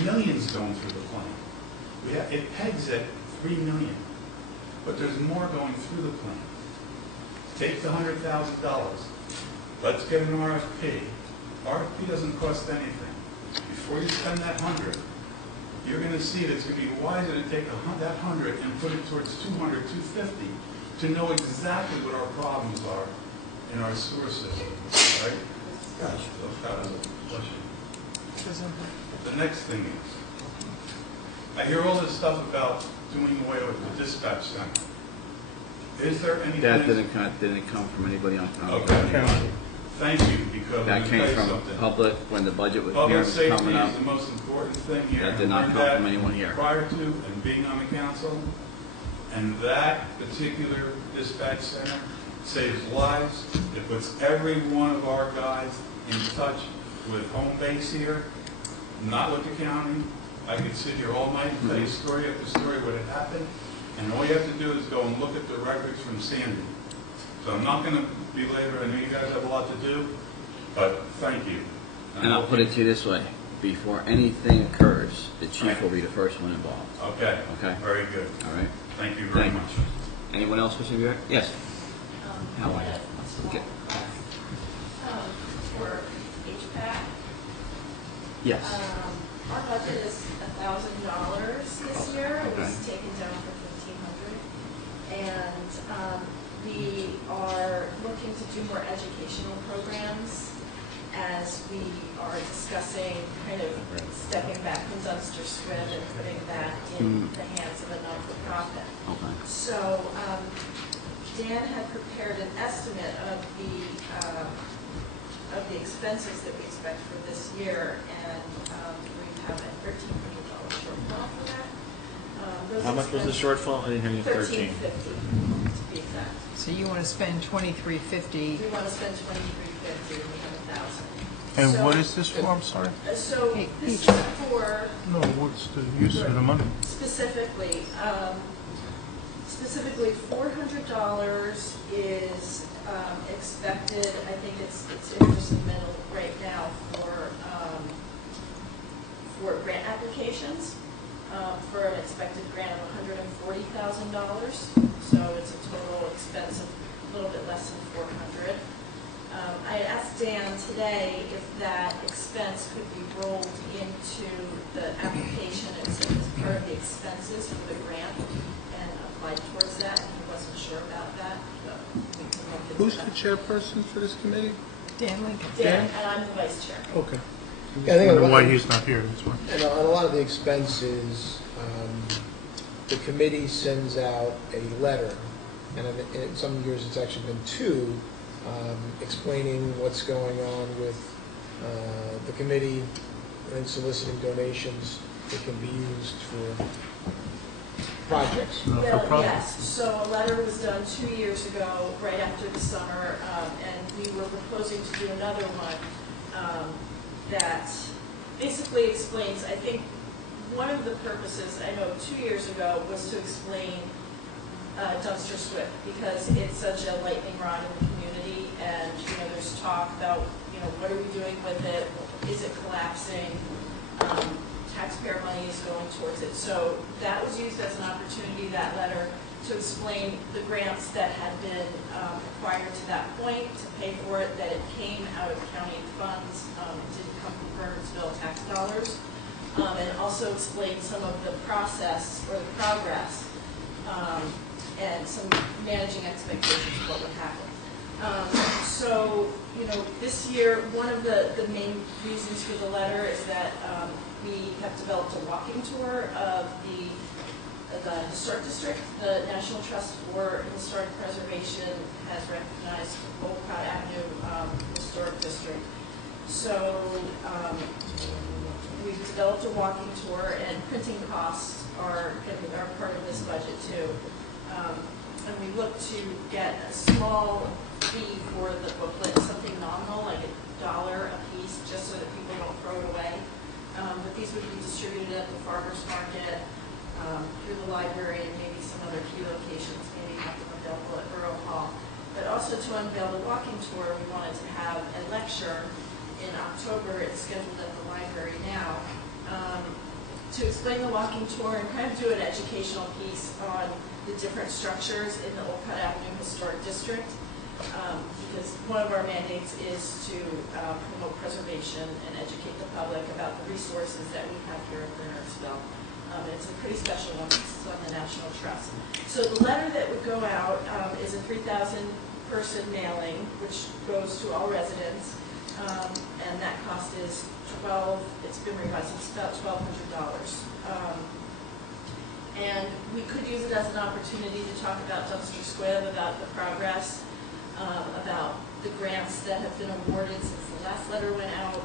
millions going through the plant. It pegs at 3 million, but there's more going through the plant. Take the $100,000. Let's get an RFP. RFP doesn't cost anything. Before you spend that 100, you're going to see that it's going to be wiser to take that 100 and put it towards 200, 250 to know exactly what our problems are in our sewer system. Right? Gosh, that was a question. The next thing is, I hear all this stuff about doing away with the dispatch center. Is there anything? That didn't come from anybody on council. Okay. Thank you, because That came from something. public when the budget was Public here, safety coming up. is the most important thing here. That did not I come learned from that anyone here. Prior to and being on the council, and that particular dispatch center saves lives. It puts every one of our guys in touch with home base here, not with the county. I could sit here all night and tell you story after story what had happened, and all you have to do is go and look at the records from Sandy. So I'm not going to belabor. I know you guys have a lot to do, but thank you. And I'll put it to you this way. Before anything occurs, the chief will be the first one involved. Okay. Okay? Very good. All right? Thank you very much. Anyone else wishing to be heard? Yes. How are you? Okay. For HVAC. Yes. Our budget is $1,000 this year. It was Okay. taken down from $1,500. And we are looking to do more educational programs as we are discussing kind of stepping back from dumpster swim and putting that in the hands of a non-for-profit. Okay. So Dan had prepared an estimate of the expenses that we expect for this year, and we have a $1,300 shortfall for that. How much was the shortfall? I didn't hear you. 13. $1,350 to be exact. So you want to spend $2,350. We want to spend $2,350, and we have $1,000. And So- what is this for? I'm sorry. So this is for No, what's the use of the money? specifically $400 is expected. I think it's in the middle right now for grant applications for an expected grant of $140,000. So it's a total expense of a little bit less than $400. I asked Dan today if that expense could be rolled into the application as part of the expenses for the grant and applied towards that. And he wasn't sure about that, but we can look into Who's that. the chairperson for this committee? Dan Lincoln. Dan, and I'm the vice chair. Okay. Yeah, I think I wonder a why lot- he's not here. That's why. And on a lot of the expenses, the committee sends out a letter, and in some years it's actually been two, explaining what's going on with the committee and soliciting donations that can be used for projects. Well, yes, so a letter was done 2 years ago, right after the summer, and we were proposing to do another one that basically explains, I think, one of the purposes, I know 2 years ago, was to explain dumpster SWIFT, because it's such a lightning rod in the community, and, there's talk about, what are we doing with it? Is it collapsing? Taxpayer money is going towards it. So that was used as an opportunity, that letter, to explain the grants that had been acquired to that point to pay for it, that it came out of county funds, it didn't come from Bernardsville tax dollars, and also explain some of the process or the progress and some managing expectations of what would happen. So, this year, one of the main reasons for the letter is that we have developed a walking tour of the Historic District. The National Trust for Historic Preservation has recognized Olcott Avenue Historic District. So we've developed a walking tour, and printing costs are part of this budget too. And we look to get a small fee for the booklet, something nominal, like $1 a piece, just so that people don't throw it away. But these would be distributed at the farmers market, through the library, and maybe some other key locations, maybe have them available at Borough Hall. But also to unveil the walking tour, we wanted to have a lecture in October. It's scheduled at the library now, to explain the walking tour and kind of do an educational piece on the different structures in the Olcott Avenue Historic District, because one of our mandates is to promote preservation and educate the public about the resources that we have here at Bernardsville. It's a pretty special one. It's on the National Trust. So the letter that would go out is a 3,000-person mailing, which goes to all residents, and that cost is it's been revised, it's about $1,200. And we could use it as an opportunity to talk about Dumpster Squib, about the progress, about the grants that have been awarded since the last letter went out.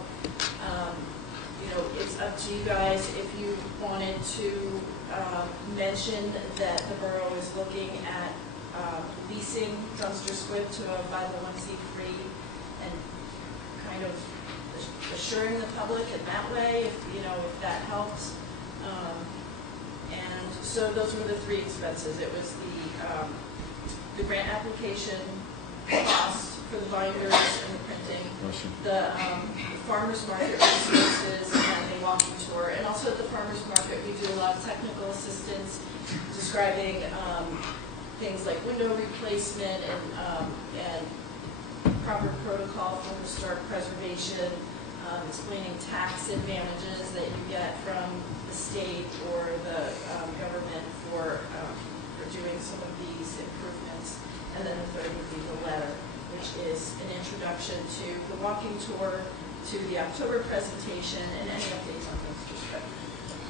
It's up to you guys if you wanted to mention that the borough is looking at leasing Dumpster Squib to a 501c3 and kind of assuring the public in that way, if that helps. And so those were the three expenses. It was the grant application cost for the binders and the printing, the farmers market resources, and the walking tour. And also at the farmers market, we do a lot of technical assistance, describing things like window replacement and proper protocol for historic preservation, explaining tax advantages that you get from the state or the government for doing some of these improvements. And then the third would be the letter, which is an introduction to the walking tour, to the October presentation, and any updates on Dumpster Squib.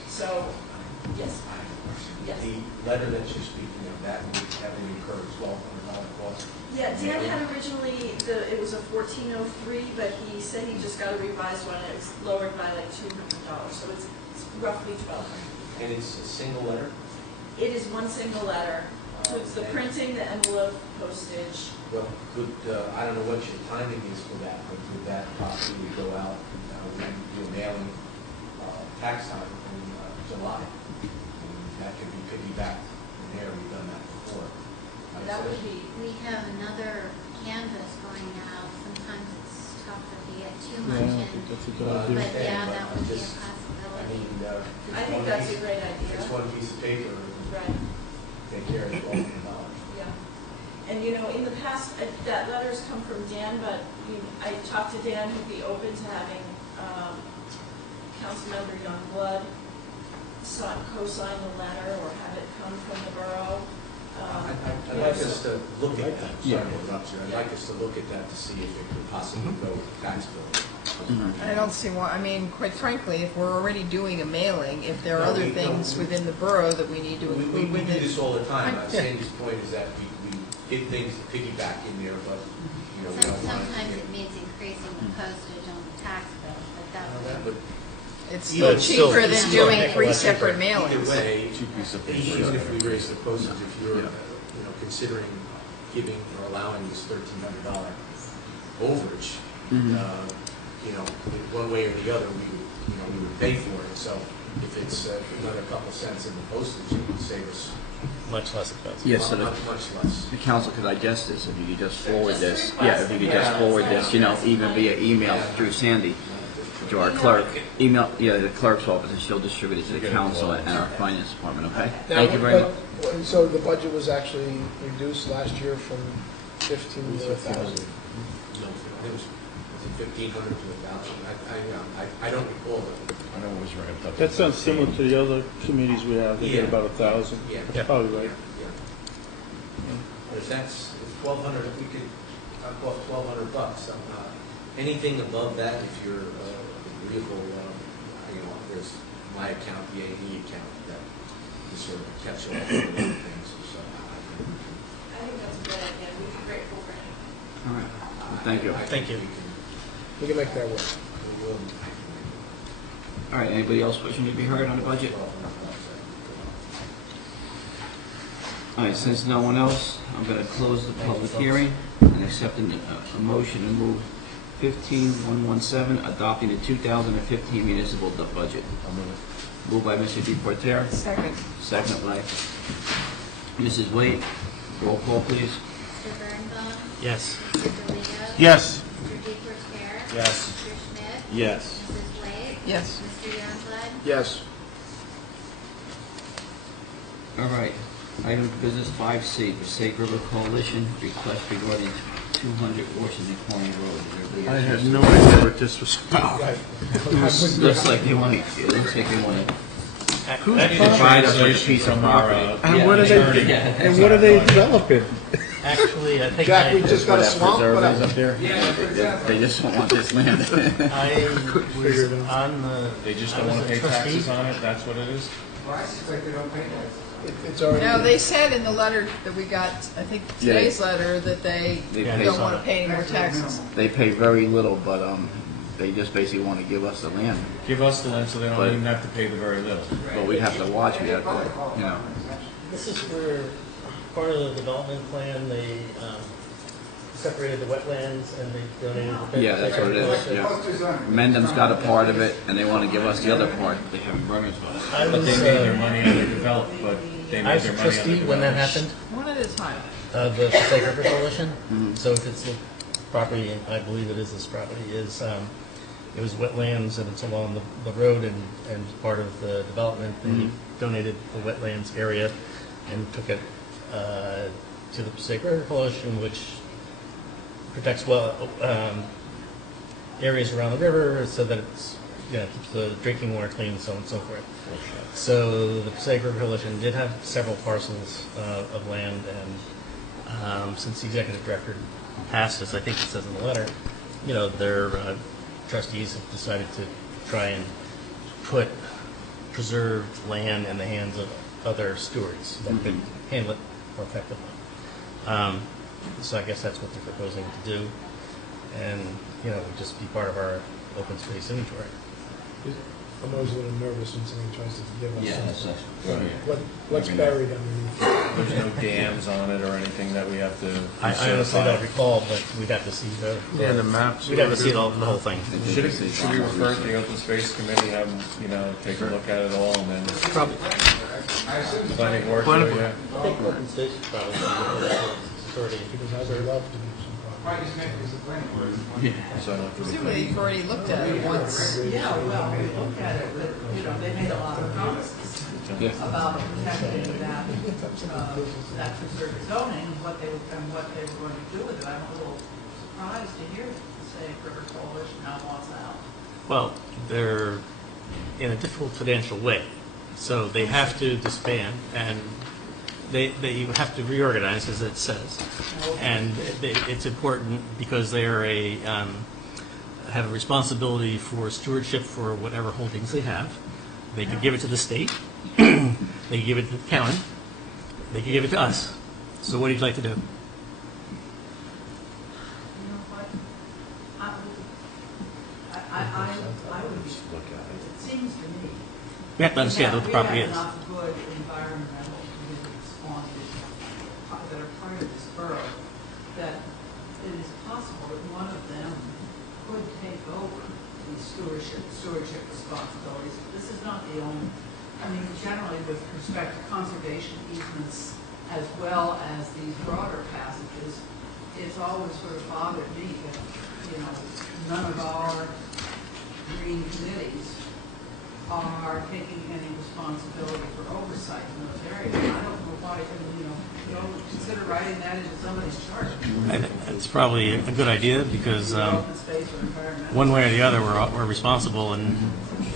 So, yes. Yes. The letter that you're speaking of, that would have incurred $1,200 cost? Yeah, Dan had originally, it was a $1,403, but he said he just got a revised one, and it was lowered by like $200, so it's roughly $1,200. And it's a single letter? It is one single letter. So it's the printing, the envelope, postage. Well, I don't know what your timing is for that, but could that possibly go out, when you do a mailing tax time in July? That could be piggybacked from there. We've done that before. That would be. We have another canvas going out. Sometimes it's tough if you get too much in. But yeah, that would be a possibility. I think that's a great idea. It's one piece of paper. Right. Take care of $1,200. Yeah. And in the past, that letter's come from Dan, but I talked to Dan, he'd be open to having Councilmember Youngblood co-sign the letter or have it come from the borough. I'd like us to look at that. Sorry to interrupt you. I'd like us to look at that to see if it could possibly go with the tax bill. I don't see why, quite frankly, if we're already doing a mailing, if there are other things within the borough that we need to include with We do it. this all the time. Sandy's point is that we get things to piggyback in there, but, we don't want to. Sometimes it means increasing the postage on the tax bill, but that would. It's still cheaper than doing 3 separate mailings. Either way, even if we raise the postage, if you're, considering giving or allowing this $1,300 overage, one way or the other, we would pay for it. So if it's another couple cents in the postage, it would save us much less expensive. Yes, so much less. the council could digest this if you could just forward this. Yeah, if you could just forward this, even via email through Sandy. to our clerk, email, the clerk's office, and she'll distribute it to the council and our finance department, okay? Thank you very much. So the budget was actually reduced last year from 15 to 1,000? No, it was 1,500 to 1,000. I don't recall it. I know it was ramped up. That sounds similar to the other committees we have, they get about 1,000. Yeah. That's probably right. Yeah. But if that's 1,200, if we could knock off $1,200, anything above that, if you're agreeable, there's my account, the A&E account, that just sort of catch off on other things. So I think that's a good idea. We'd be grateful for it. All right, well, thank you. Thank you. We can make that work. we will. All right, anybody else wishing to be heard on the budget? All right, since no one else, I'm going to close the public hearing and accept a motion to move 15-117, adopting the 2015 municipal budget. Moved by Mr. DePorter. Second. Second by Mrs. Waite. Roll call, please. Mr. Birnbaum? Yes. Mr. DeLeo? Yes. Mr. DePorter? Yes. Mr. Schmidt? Yes. Mrs. Wade? Yes. Mr. Youngblood? Yes. All right. Item business 5C, Passaic River Coalition, request regarding 200 Washington Corner Road. Everybody I else had no idea what this was about. Right. Looks like they want to, it looks like they want to Who's provide us with a piece of property. And what are they, and what are they developing? Actually, I think Jack, we just got a swamp, Preserve what is else? up there? They just don't want this land. I was on the. They just I don't was want to a pay trustee. taxes on it, that's what it is? Why, it seems like they don't pay that. It's already. No, they said in the letter that we got, I think today's letter, that they They pay don't some. want to pay any more taxes. They pay very little, but they just basically want to give us the land. Give us the land so they don't But- even have to pay the very little. But we have to watch, we have to, This is for part of the development plan, they separated the wetlands and they donated the. Yeah, that's what it is, yeah. Mendham's got a part of it, and they want to give us the other part they have in Bernardsville. I But was, they made their money on the develop, but they I made was their a money on the trustee when that development. happened, One at a time. of the Passaic River Coalition. Mhm. So if it's the property, and I believe it is this property, is, it was wetlands and it's along the road and part of the development. They donated the wetlands area and took it to the Passaic River Coalition, which protects areas around the river so that it's, keeps the drinking water clean and so on and so forth. So the Passaic River Coalition did have several parcels of land, and since the executive director passed this, I think it says in the letter, their trustees have decided to try and put preserved land in the hands of other stewards that could handle it more effectively. So I guess that's what they're proposing to do, and would just be part of our open space inventory. I'm always a little nervous when somebody tries to give us Yeah, something. What's buried underneath? There's no dams on it or anything that we have to. I honestly don't recall, but we'd have to see the. Yeah, the maps. We'd have to see the whole thing. Should we refer to the open space committee, have them, take a look at it all, and then Probably. planning work? Plenty. Yeah. I think open space is probably authority. Because I would love to do some Why just make this a planning board? So I don't have to- Presumably you've already looked at it once. Yeah, well, we looked at it, but, they made a lot of promises about protecting that, that preserved zoning, and what they were going to do with it. I'm a little surprised to hear the Passaic River Coalition now wants out. Well, they're in a difficult financial way, so they have to disband, and they have to reorganize, as it says. And it's important because they are have a responsibility for stewardship for whatever holdings they have. They could give it to the state, they could give it to the county, they could give it to us. So what would you like to do? I would, it seems to me. We have to understand what the property is. We have enough good environmental committees on that are part of this borough, that it is possible that one of them could take over the stewardship responsibilities. This is not the only, generally with respect to conservation easements as well as these broader passages, it's always sort of bothered me that, none of our green committees are taking any responsibility for oversight in those areas. I don't know why, you don't consider writing that into somebody's charter. It's probably a good idea because Open space or environmental. one way or the other, we're responsible, and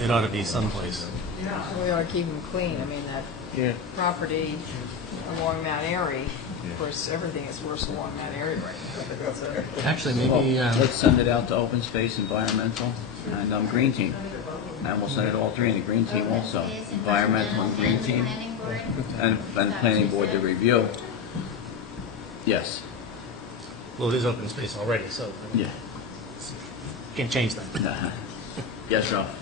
it ought to be someplace. Yeah. We ought to keep them clean. I mean, that property along Mount Airy, of course, everything is worse along Mount Airy right now. But that's Actually, maybe Let's send it out to Open Space, Environmental, and Green Team. And we'll send it all three in the Green Team also. Environmental and Green Team, Planning board. and Planning Board to review. Yes. well, there's open space already, so Yeah. can't change that. Yes, Ralph.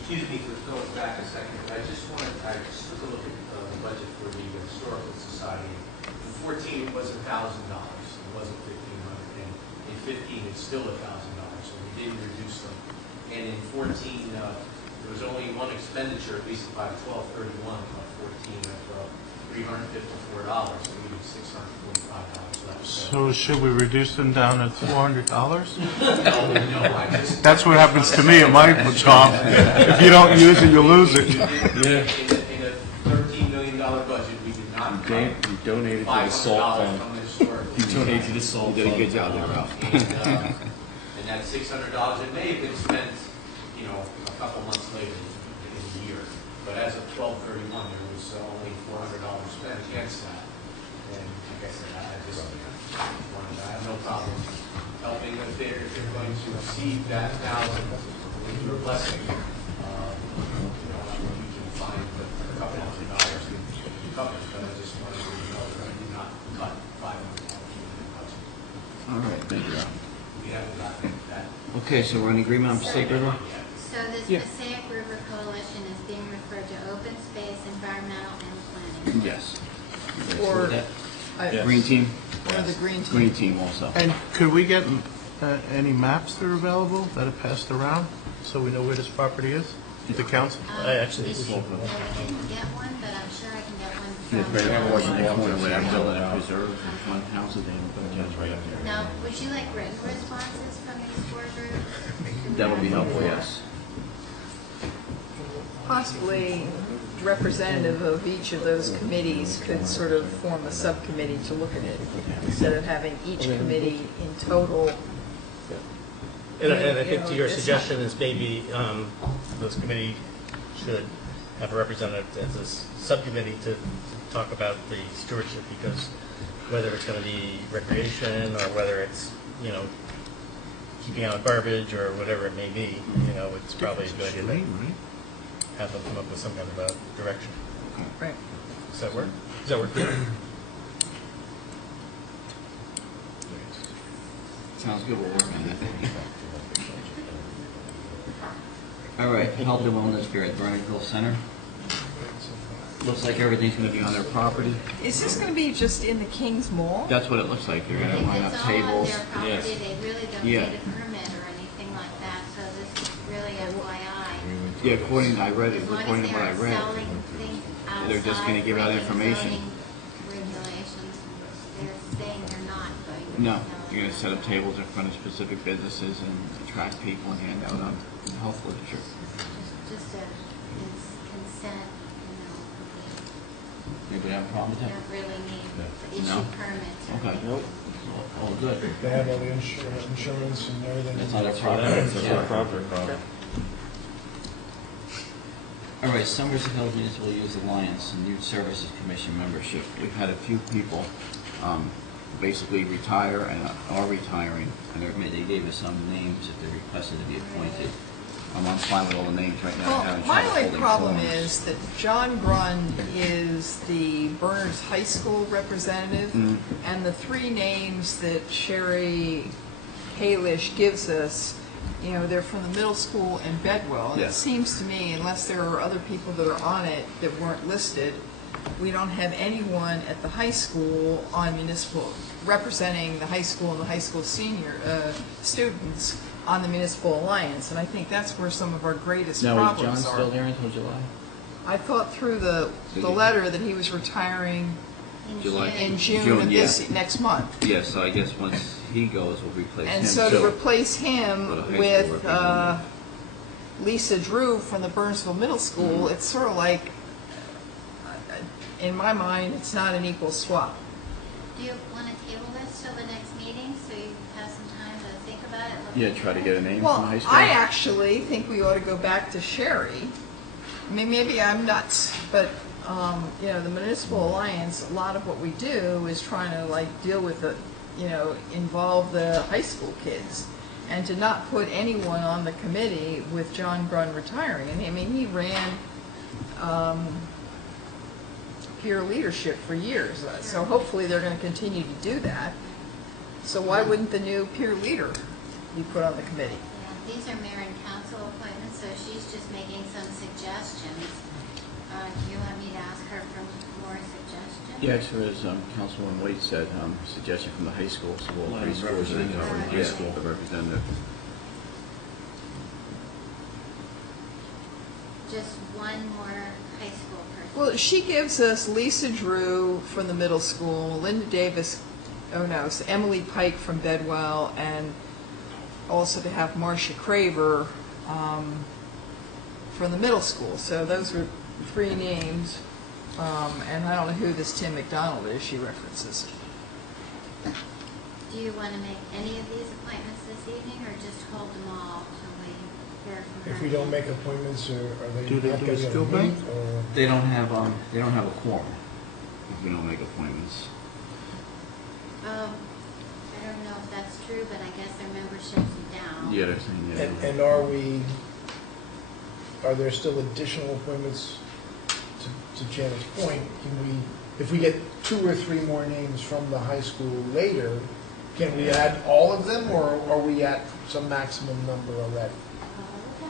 Excuse me for going back a second. I just took a look at the budget for the Historical Society. In 14, it was $1,000. It wasn't $1,500. And in 15, it's still $1,000. So we didn't reduce them. And in 14, there was only one expenditure, at least by 12/31 of 14, of $354. So we did $645 left. So should we reduce them down to $400? No, I just... That's what happens to me in my comp. If you don't use it, you lose it. In a $13 million budget, we did not cut You donated to the salt $500 fund. from the historical. You donated to the salt You did a fund. good job there, Ralph. And that $600, it may have been spent, a couple months later in the year. But as of 12/31, there was only $400 spent against that. And like I said, I have no problem helping them if they're going to receive that $1,000 with your blessing. We can find a couple $100 to cover it, but I just wanted you to know that I did not cut $500 from the budget. All right, thank you, Ralph. We haven't gotten that. Okay, so we're in agreement on Passaic River? So this Passaic River Coalition is being referred to open space, environmental, and planning. Yes. Or- That- I- Green Team? Or the Green Team. Green Team also. And could we get any maps that are available that are passed around so we know where this property is? The council? I actually- I didn't get one, but I'm sure I can get one Yeah, from. right up Washington Corner, where that building is preserved, front house is in, that's right up there. Now, would you like written responses from these board groups? That would be helpful, yes. possibly representative of each of those committees could sort of form a subcommittee to look at it, instead of having each committee in total. And I think to your suggestion is maybe those committee should have a representative as a subcommittee to talk about the stewardship, because whether it's going to be recreation or whether it's, keeping out garbage or whatever it may be, it's probably a good idea to have them come up with some kind of a direction. Right. Does that work? Does that work? Sounds good, we'll work on that. All right, Health and Wellness Fair at Bernardsville Center. Looks like everything's gonna be on their property. Is this going to be just in the King's Mall? That's what it looks like, they're gonna If line up it's all on tables. their property, Yes. they really don't Yeah. need a permit or anything like that, so this is really FYI. Yeah, according to As long as according to they what I aren't read. selling things They're just gonna outside give out breaking information. zoning regulations, they're saying they're not going to. No, be you're gonna selling set up tables in front of specific businesses and attract people and hand out health literature. Just a consent, Anybody have a problem with you that? don't really need to No? issue permits. or Okay. anything. All good. They have all the insurance and everything. That's on their property. All right, Summers Hill Municipal Youth Alliance and Youth Services Commission membership. We've had a few people basically retire and are retiring, and they gave us some names that they requested to be appointed. I'm fine with all the names right now. I'm Well, having my trouble only holding problem forms. is that John Brunn is the Berners High School representative, and the three names that Sherry Kalish gives us, they're from the middle school and Bedwell. And Yeah. it seems to me, unless there are other people that are on it that weren't listed, we don't have anyone at the high school on municipal, representing the high school and the high school senior students on the municipal alliance, and I think that's where some of our greatest Now, is John problems are. still there until July? I thought through the letter that he was retiring July. in June of yeah. next month. Yeah, so I guess once he goes, we'll replace him And so to too. replace But a him high school with representative. Lisa Drew from the Bernardsville Middle School, it's sort of like, in my mind, it's not an equal swap. Do you want to table this till the next meeting so you have some time to think about it? look Yeah, into try to it? get a name from Well, the high school. I actually think we ought to go back to Sherry. I mean, maybe I'm nuts, but, you know, the Municipal Alliance, a lot of what we do is trying to like deal with the, you know, involve the high school kids. And to not put anyone on the committee with John Brunn retiring. And I mean, he ran peer leadership for years, so hopefully they're going to continue to do that. So why wouldn't the new peer leader be put on the committee? Yeah, these are mayor and council appointments, so she's just making some suggestions. Do you want me to ask her for more suggestions? Yeah, actually, as Councilwoman White said, suggestion from the high school, so we'll Well, three schools. representative from the high Yeah, school. the representative. Just one more high school person. Well, she gives us Lisa Drew from the middle school, Linda Davis, so Emily Pike from Bedwell, and also to have Marcia Craver from the middle school. So those were 3 names, and I don't know who this Tim McDonald is she references. Do you want to make any of these appointments this evening, or just hold them all till we hear from her? If we don't make appointments, are they Do they not do going a to skill meet? bank? Or They don't have a quorum if we don't make appointments. I don't know if that's true, but I guess their memberships are down. Yeah, they're saying, yeah. And are there still additional appointments, to Janet's point, if we get 2 or 3 more names from the high school later, can we add all of them, or are we at some maximum number already?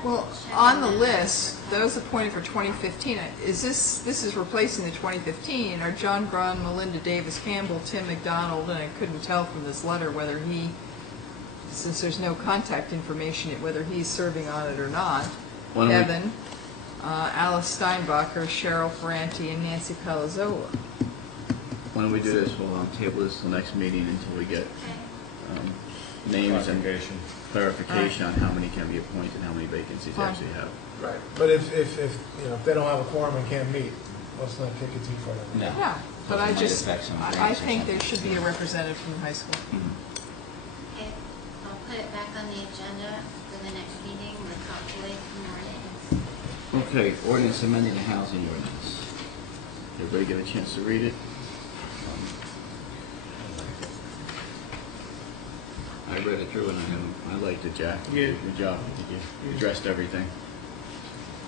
Well, on the list, those appointed for 2015, this is replacing the 2015, are John Brunn, Melinda Davis Campbell, Tim McDonald, and I couldn't tell from this letter whether since there's no contact information, whether he's serving on it or not. Why don't we- Kevin, Alice Steinbacher, Cheryl Ferranti, and Nancy Palazzola. Why don't we do this, we'll table this till next meeting until we get names and clarification on how many can be appointed and how many vacancies they Fine. actually have. Right. But if they don't have a quorum and can't meet, let's not kick it too far. No. Yeah, but I Might just, affect some I grants or think there something. should be a representative from the high school. Okay, I'll put it back on the agenda for the next meeting with hopefully more names. Okay, ordinance amending the housing ordinance. Everybody get a chance to read it? I read it through and I liked it, Jack. Yeah. Good job. I think you addressed everything.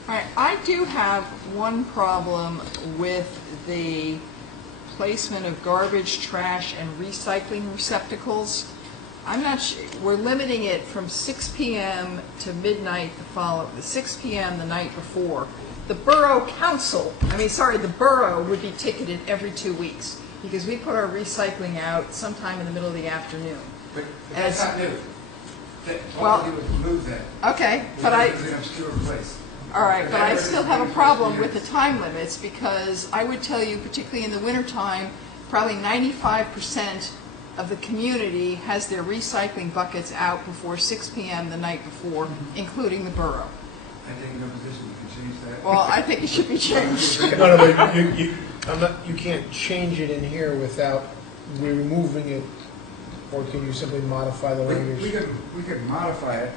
All right, I do have one problem with the placement of garbage, trash, and recycling receptacles. I'm not sure, we're limiting it from 6 p.m. to midnight the 6 p.m. the night before. The Borough Council, the Borough would be ticketed every 2 weeks because we put our recycling out sometime in the middle of the afternoon. But that's As- not new. Well- All we do is remove that. Okay, but I... It's an obscure place. All right, but I still have a problem with the time limits because I would tell you, particularly in the wintertime, probably 95% of the community has their recycling buckets out before 6 p.m. the night before, including the borough. I take no position, you can change that. Well, I think it should be changed. No, but you can't change it in here without removing it, or can you simply modify the We language? could modify it.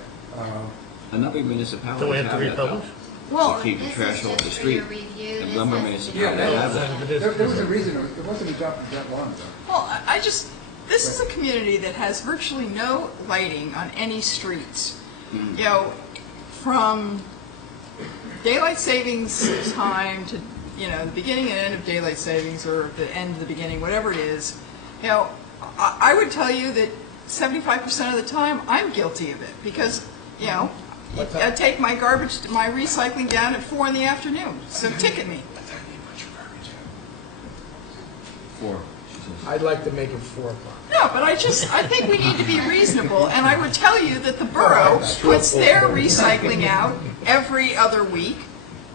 Another municipality. Do we have to that, though. republish? Well, You keep the This trash is off the just for street. your review. And This lumber has to be- Yeah, municipality have it. there was a reason, it wasn't adopted that long ago. Well, this is a community that has virtually no lighting on any streets. You know, from daylight savings time to, the beginning and end of daylight savings, or the end of the beginning, whatever it is, I would tell you that 75% of the time, I'm guilty of it, because, I take my garbage, my recycling down at 4 in the afternoon, so ticket me. 4. I'd like to make it 4 o'clock. No, but I think we need to be reasonable, and I would tell you that the borough puts their recycling out every other week,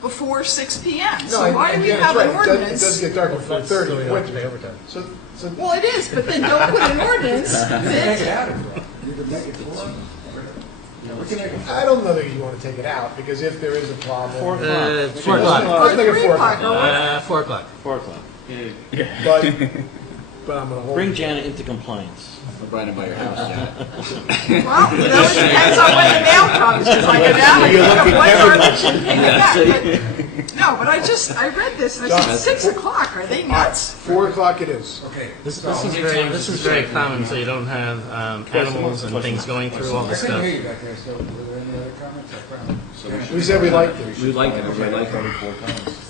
before 6 PM. No, So why do we again, have that's an right. It ordinance? does get dark at 4:30. So we don't have to pay overtime. So, Well, it is, but then don't put an ordinance that, I don't know that you want to take it out, because if there is a problem. 4 o'clock. 4 o'clock. Let's make it 4 o'clock, o'clock. 4 o'clock. 4 o'clock. But I'm gonna hold. Bring Janet into compliance. We're riding by your house, Janet. well, it depends on when the mail comes, because I go down and pick up one garbage and pay it back. No, but I read this, and I said, 6 o'clock, are they nuts? 4 o'clock it is. Okay. This is very common, so you don't have animals and things going through all I the couldn't stuff. hear you back there, so were there any other comments? I found. We said we liked it. We like it, we like it.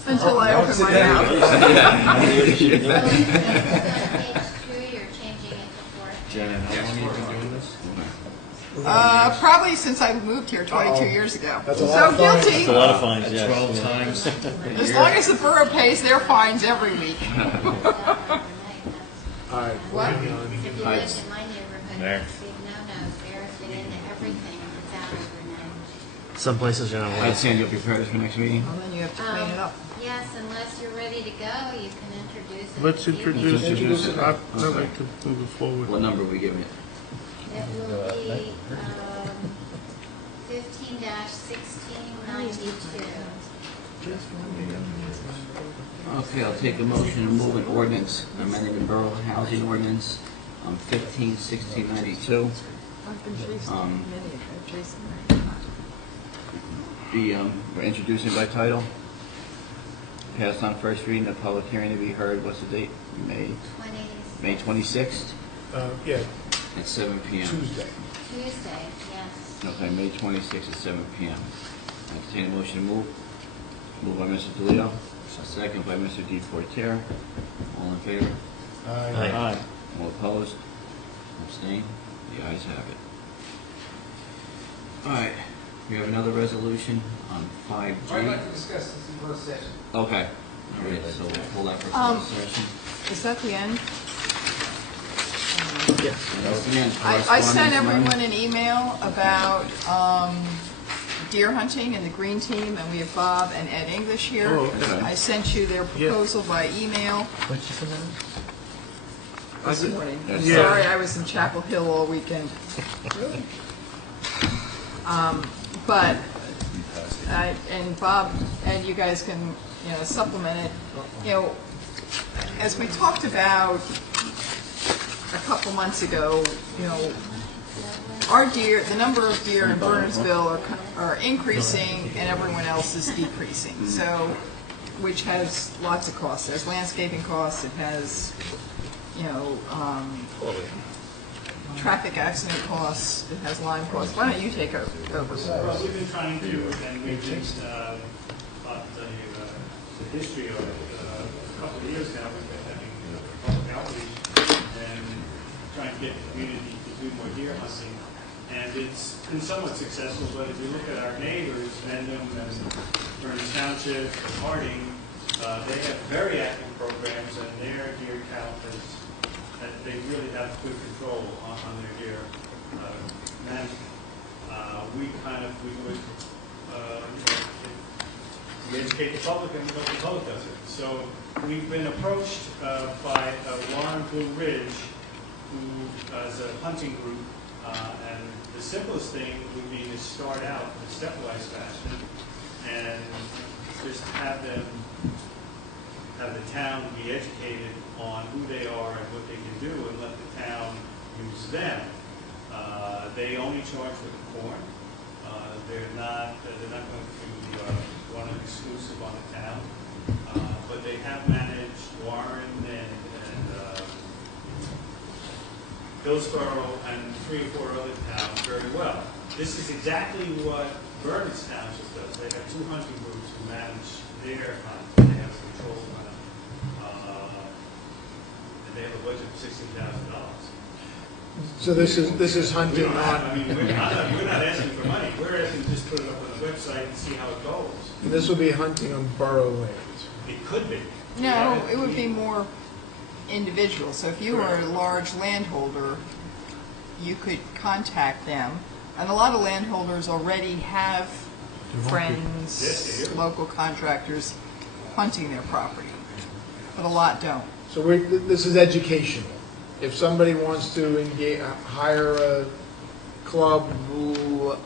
Until I open my mouth. So instead of page 2, you're changing it to 4. Janet, how long have you been doing this? Probably since I moved here 22 years ago. That's a lot So of fines. guilty. It's a lot of fines, yes. 12 times. As long as the borough pays their fines every week. All right. What? If you lived in my neighborhood, There. it's big no-nos. Bears get into everything if it's out overnight. Some places you're not All allowed. right, Sandy, you'll prepare this for next meeting? Well, then you have to clean it up. Yes, unless you're ready to go, you can introduce it. Let's this evening. introduce it. I'd Okay. like to move it forward. What number are we giving it? It will be 15-1692. Okay, I'll take a motion to move an ordinance, amending the Borough Housing Ordinance, 15-1692. We're introducing by title. Passed on first reading, the public hearing to be heard, what's the date? May 26th Yeah, at 7 p.m. Tuesday. Tuesday, yes. Okay, May 26th at 7 p.m. Entertain a motion to move. Moved by Mr. DeLeo, second by Mr. DePorter. All in favor? Aye. All opposed? Abstained? The ayes have it. All right, we have another resolution on 5G. I'd like to discuss this in closed session. Okay, all right, so we'll pull that for closed session. Is that the end? That's the end. I sent Correspondence, everyone none? an email about deer hunting and the green team, and we have Bob and Ed English here. Oh, okay. I sent you their proposal by email What's your name? this morning. Yeah. Sorry, I was in Chapel Hill all weekend. But, and Bob, and you guys can, supplement it. As we talked about a couple months ago, our deer, the number of deer in Bernardsville are increasing and everyone else is decreasing. So, which has lots of costs. There's landscaping costs, it has, traffic accident costs, it has line costs. Why don't you take over? Well, we've been trying to, and we've been, about the history of it, a couple of years now, we've been having public outreach and trying to get the community to do more deer hunting. And it's been somewhat successful, but if you look at our neighbors, Vendham and Burns Township and Harding, they have very active programs, and their deer count is, that they really have good control on their deer management. We would, we educate the public and the public does it. So we've been approached by Warren Blue Ridge, who is a hunting group, and the simplest thing would be to start out in a stepwise fashion and just have the town be educated on who they are and what they can do, and let the town use them. They only charge for the corn. They're not going to run an exclusive on the town, but they have managed Warren and Hillsborough and 3 or 4 other towns very well. This is exactly what Bernards Township does. They have 2 hunting groups who manage their hunt. They have control on it. And they have a budget of $16,000. So this is hunting I mean, on, we're not asking for money. We're asking to just put it up on the website and see how it goes. this will be hunting on borough land. It could be. No, it would be more individual. So if you were a large landholder, you could contact them. And a lot of landholders already have friends, local contractors hunting their property, but a lot don't. So this is educational. If somebody wants to hire a club who...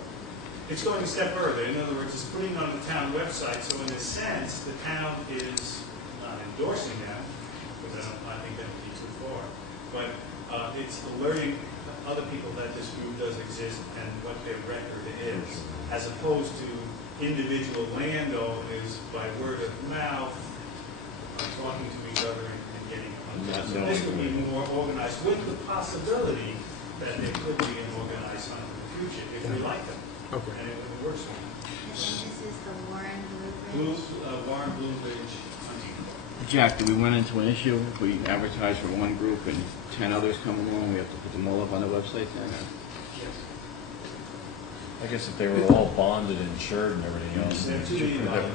It's going a step further. In other words, it's putting it on the town website, so in a sense, the town is not endorsing that, because I think that would be too far. But it's alerting other people that this group does exist and what their record is, as opposed to individual landowners by word of mouth, talking to each other and getting hunters. So this would be more organized, with the possibility that there could be an organized hunt in the future, if we like them. Okay. And it works for them. And then this is the Warren Blue Ridge. Warren Blue Ridge hunting. Jack, do we run into an issue if we advertise for one group and 10 others come along, we have to put them all up on the website then? Yes. I guess if they were all bonded and insured and everything else,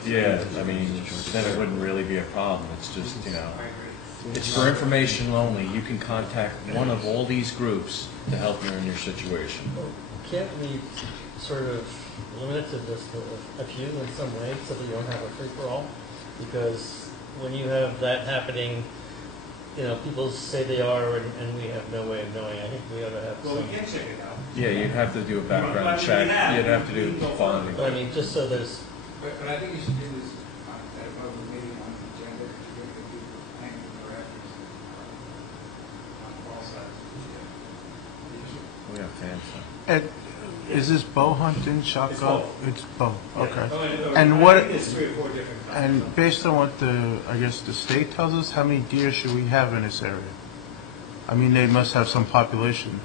yeah, I mean, then it wouldn't really be a problem. It's just, you know, it's for information only. You can contact one of all these groups to help you in your situation. Can't we sort of limit it to just a few in some way so that you don't have a free-for-all? Because when you have that happening, you know, people say they are, and we have no way of knowing. I think we ought to have Well, some... we can check it out. Yeah, you'd have to do a background check. You'd have to do bonding. But I mean, just so there's... But I think you should do this at a public meeting on the agenda to get the people hanging their records on all sides. We have fans. Ed, is this bow hunting, shotgun? It's bow, okay. Oh, And I what, think there's 3 or 4 different kinds. and based on what I guess the state tells us, how many deer should we have in this area? I mean, they must have some population.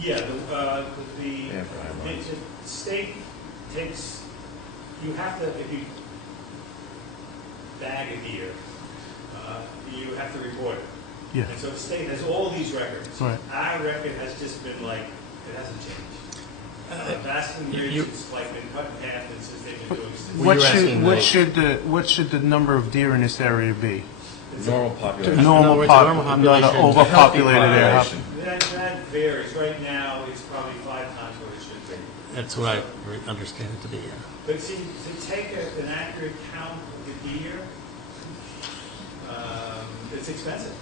Yeah, the state takes, you have to, if you bag a deer, you have to report it. Yeah. And so the state has all these records. Right. Our record has just been like, it hasn't changed. Basking Ridge has like been cut in half and since they've been doing this. What should the number of deer in this area be? Normal population. Normal population, not an overpopulated area. That varies. Right now, it's probably 5 times what it should be. That's what I understand it to be, yeah. But see, to take an accurate count of the deer, it's expensive.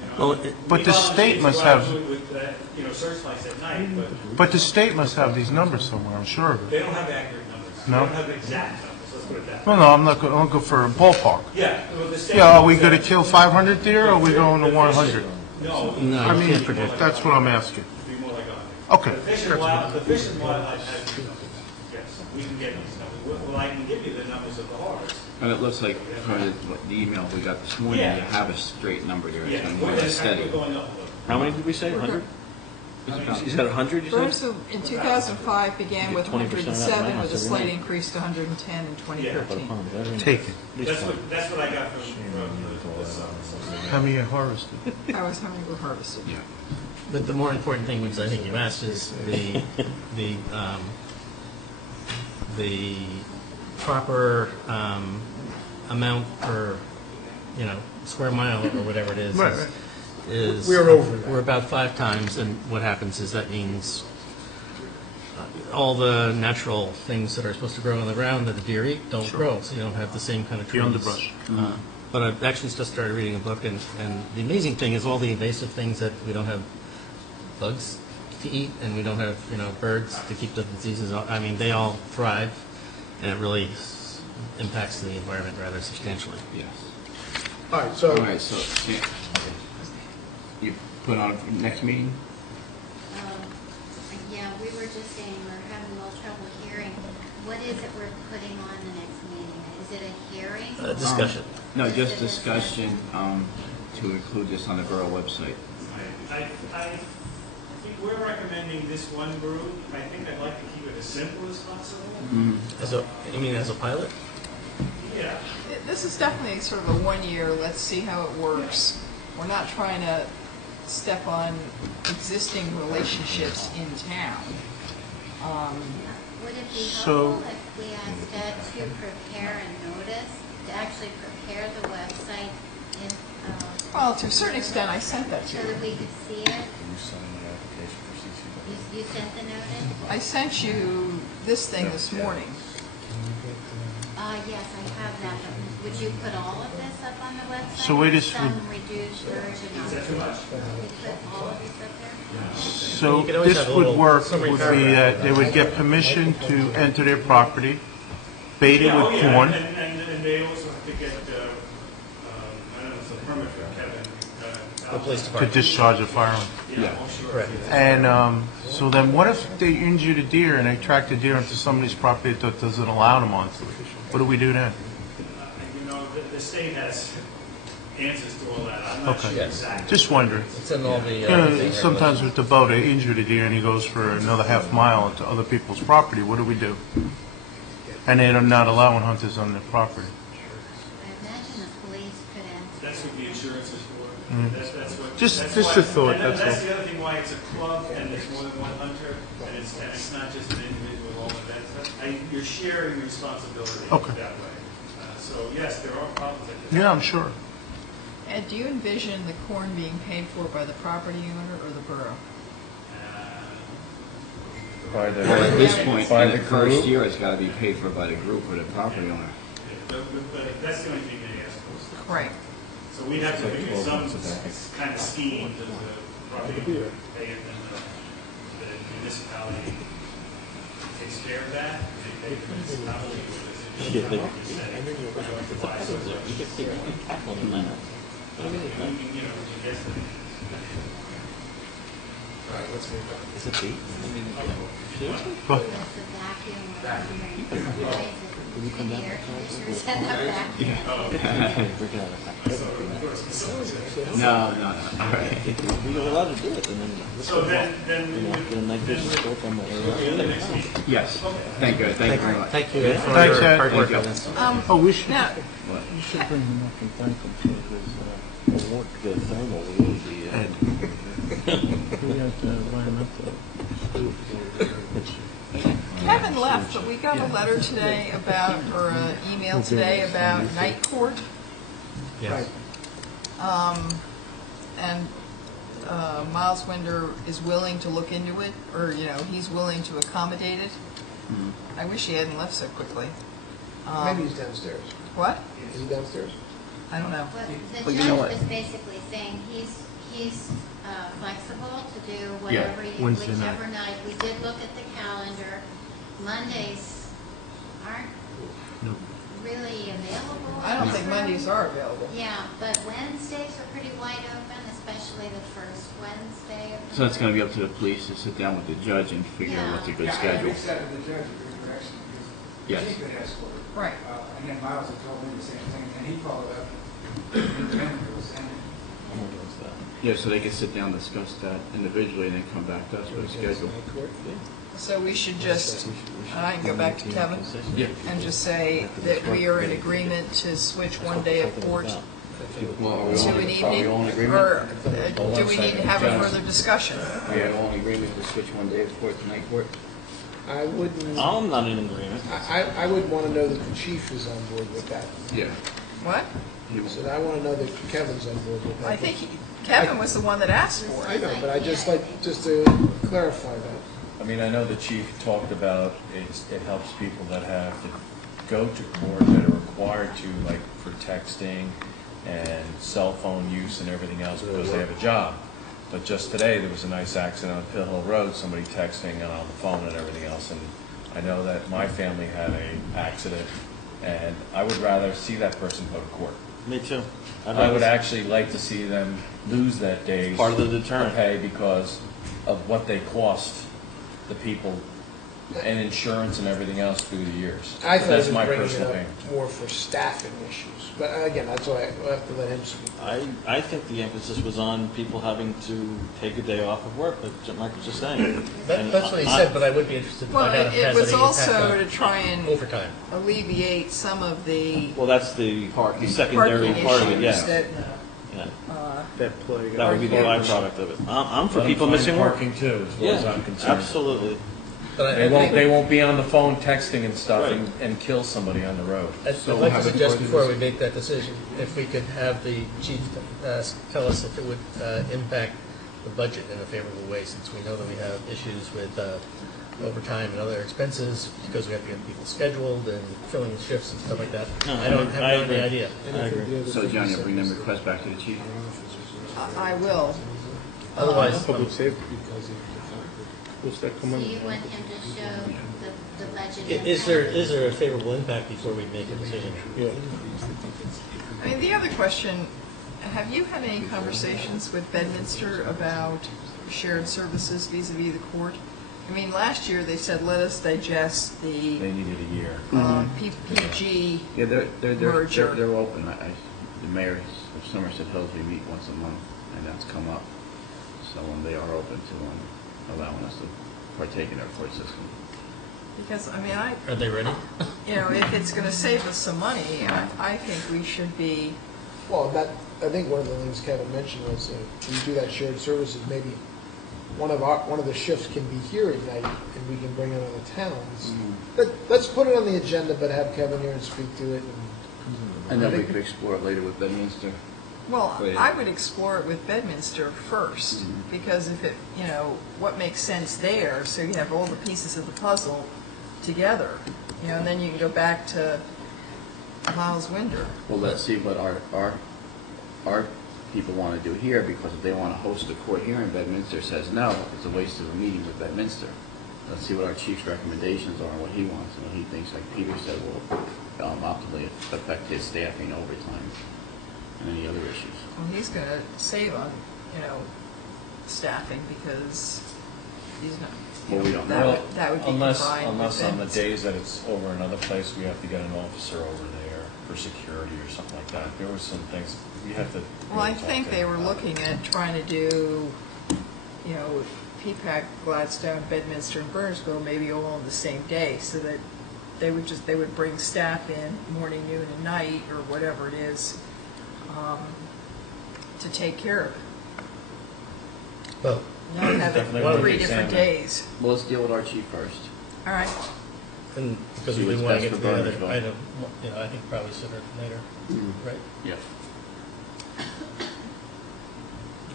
You know, But the state must have... with searchlights at night, But the state must have these numbers somewhere, I'm sure of they it. don't have accurate numbers. No? They don't have exact numbers, let's put it that way. No, I'm looking for a ballpark. Yeah, well, the state... Yeah, are we going to kill 500 deer, or are we going to 100? No. I mean, that's what I'm asking. Be more like 100. Okay. The fish and wildlife has these numbers. Yes, we can get these numbers. Well, I can give you the numbers of the harvest. And it looks like from the email we got this morning, you have a straight number there. It's going to be steady. We're going up a little. How many did we say? 100? Is that 100, you said? Bernardsville in 2005 began with 20% of that 107, with a every slight night. increase to 110 in 2013. Take it. That's what I got from the How many are harvested? That was how many were harvested. Yeah. But the more important thing, which I think you asked, is the proper amount per, square mile or whatever it is. Right, right. We're over that. We're about 5 times, and what happens is that means all the natural things that are supposed to grow on the ground that the deer eat don't grow, so you don't have the same kind of trees. The underbrush. But I've actually just started reading a book, and the amazing thing is all the invasive things that we don't have bugs to eat, and we don't have birds to keep the diseases off. I mean, they all thrive, and it really impacts the environment rather substantially. Yes. All right, so... You put on next meeting? Yeah, we were just saying we're having a little trouble hearing. What is it we're putting on the next meeting? Is it a hearing? Discussion. No, just discussion to include this on the Borough website. I think we're recommending this one group. I think I'd like to keep it as simple as possible. You mean as a pilot? Yeah. This is definitely sort of a 1 year, let's see how it works. We're not trying to step on existing relationships in town. Would it be So- helpful if we asked Ed to prepare a notice, to actually prepare the website Well, to a certain extent, I sent that to so you. that we could see it? You sent the notice? I sent you this thing this morning. Yes, I have that, but would you put all of this up on the website? So we just Some would- reduced version of it? We put all of this up there? So You can always this have a would little work, summary would be paragraph. that they would get permission to enter their property, bait it Yeah, oh, with yeah, corn. And they also have to get, I don't know, it's a permit for Kevin. The police To department. discharge a firearm. Yeah, oh, sure. Correct. And so then what if they injure the deer and they track the deer into somebody's property that doesn't allow them onto? What do we do then? You know, the state has answers to all that. I'm not Okay. sure exactly. Just wondering. It's in all the. You know, sometimes with the bow, they injure the deer and he goes for another half mile into other people's property. What do we do? And they're not allowing hunters on their property. I imagine the police could answer. That's what the insurance is for. Mm. That's what. Just that's a why- thought, and that's that's all. the other thing why it's a club and there's more than one hunter and it's not just an individual all of that. You're sharing responsibility Okay. that way. So yes, there are problems. Yeah, I'm sure. Ed, do you envision the corn being paid for by the property owner or the borough? By the, Well, at this point, by in the the first group? year, it's got to be paid for by the group or the property owner. But that's the only thing they ask for. Right. So we'd have to do some kind of scheme to the property owner pay it, and the municipality takes care of that. They pay the municipality with this. Is it deep? But It's a vacuum. And the air conditioner's in the vacuum. No. All right. You're allowed to do it, and then. So then, Get a night vision scope on the area. Yes. Thank you. Thank you very much. Thank you Good. for Thanks, your Ed. hard work Thank on you. this. Oh, we should. Now, You should bring him up and thank him for his award to the thermal. We have environmental. Kevin left, but we got a letter today about, or an email today about night court. Yes. And Miles Winder is willing to look into it, or, he's willing to accommodate it. I wish he hadn't left so quickly. Maybe he's downstairs. What? Is he downstairs? I don't know. But the Well, you know what? judge was basically saying he's flexible to do whatever, Wednesday whichever night. We did look at the calendar. Mondays aren't really available. I don't think Mondays are available. Yeah, but Wednesdays are pretty wide open, especially the first Wednesday of the So it's going to month. be up to the police to sit down with the judge and figure out what's a good Yeah, I schedule. accepted the judge in good direction, because Yes. he could ask for it. Right. And then Miles had told me the same thing, and he followed up independently with saying, Yeah, so they can sit down, discuss that individually, and then come back to us with a schedule. So we should just, and I can go back to Kevin Yeah. and just say that we are in agreement to switch one day of court Well, are we to all- an are we evening? all in agreement? Or do we need to have a further discussion? Are we all in agreement to switch one day of court to night court? I wouldn't, I'm not in agreement. I would want to know that the chief is on board with that. Yeah. What? So I want to know that Kevin's on board with that. I think Kevin was the one that asked for I it. know, but I just to clarify that. I mean, I know the chief talked about it helps people that have to go to court that are required to, like for texting and cell phone use and everything else because they have a job. But just today, there was a nice accident on Pill Hill Road, somebody texting and on the phone and everything else. And I know that my family had an accident, and I would rather see that person go to court. Me too. I would actually like to see them lose that day's Part of the deterrent. pay because of what they cost the people and insurance and everything else through the years. I thought That's he was my bringing personal it opinion. up more for staffing issues. But again, that's why I'll have to let him speak. I think the emphasis was on people having to take a day off of work, like Mike was just saying. And That's what he said, but I would be interested to Well, find out if it it has was any also impact to on try and overtime. alleviate some of the Well, that's the Parking. secondary parking part of it, issues yeah. that, Yeah. That That would be the byproduct of it. I'm for Let them people find missing work. parking too, as well as I'm concerned. Absolutely. But They won't be on the phone texting and stuff and kill somebody on the road. I'd like to suggest before we make that decision, if we could have the chief tell us if it would impact the budget in a favorable way, since we know that we have issues with overtime and other expenses, because we have to get people scheduled and filling in shifts and stuff like that. No, I don't I have any agree. idea. I agree. So John, you'll bring them requests back to the chief? I will. Otherwise, Public safety, what's that come So on? you want him to show the budget? is there a favorable impact before we make a decision? Yeah. I mean, the other question, have you had any conversations with Bedminster about shared services vis-à-vis the court? I mean, last year they said, let us digest the They needed a year. PPG Yeah, merger. they're open. The mayor of Somerset Hills, we meet once a month, and that's come up. So they are open to allowing us to partake in their court system. Because, I mean, Are they ready? if it's going to save us some money, I think we should be, Well, I think one of the things Kevin mentioned was when you do that shared services, maybe one of the shifts can be here at night, and we can bring in other towns. Let's put it on the agenda, but have Kevin here and speak to it. And then we could explore it later with Bedminster. well, Right. I would explore it with Bedminster first, because if it, what makes sense there, so you have all the pieces of the puzzle together, and then you can go back to Miles Winder. Well, let's see what our people want to do here, because if they want to host a court hearing, Bedminster says no, it's a waste of a meeting with Bedminster. Let's see what our chief's recommendations are and what he wants and what he thinks, like Peter said, will optimally affect his staffing, overtime, and any other issues. Well, he's going to save on, staffing, because he's not. Well, we don't that know. would- That would be Unless combined with on the Bedminster. days that it's over another place, we have to get an officer over there for security or something like that. There were some things we had to. Well, I really talk think to they him were about. looking at trying to do, P-PAC, Gladstone, Bedminster, and Bernardsville maybe all on the same day, so that they would bring staff in morning, noon, and night, or whatever it is, to take care of it. Well, Not have Definitely it want to 3 different examine. days. Well, let's deal with our chief first. All right. and because See we what's didn't want to best get to for the other Bernardsville. item, I think probably sooner than later, right? Yeah.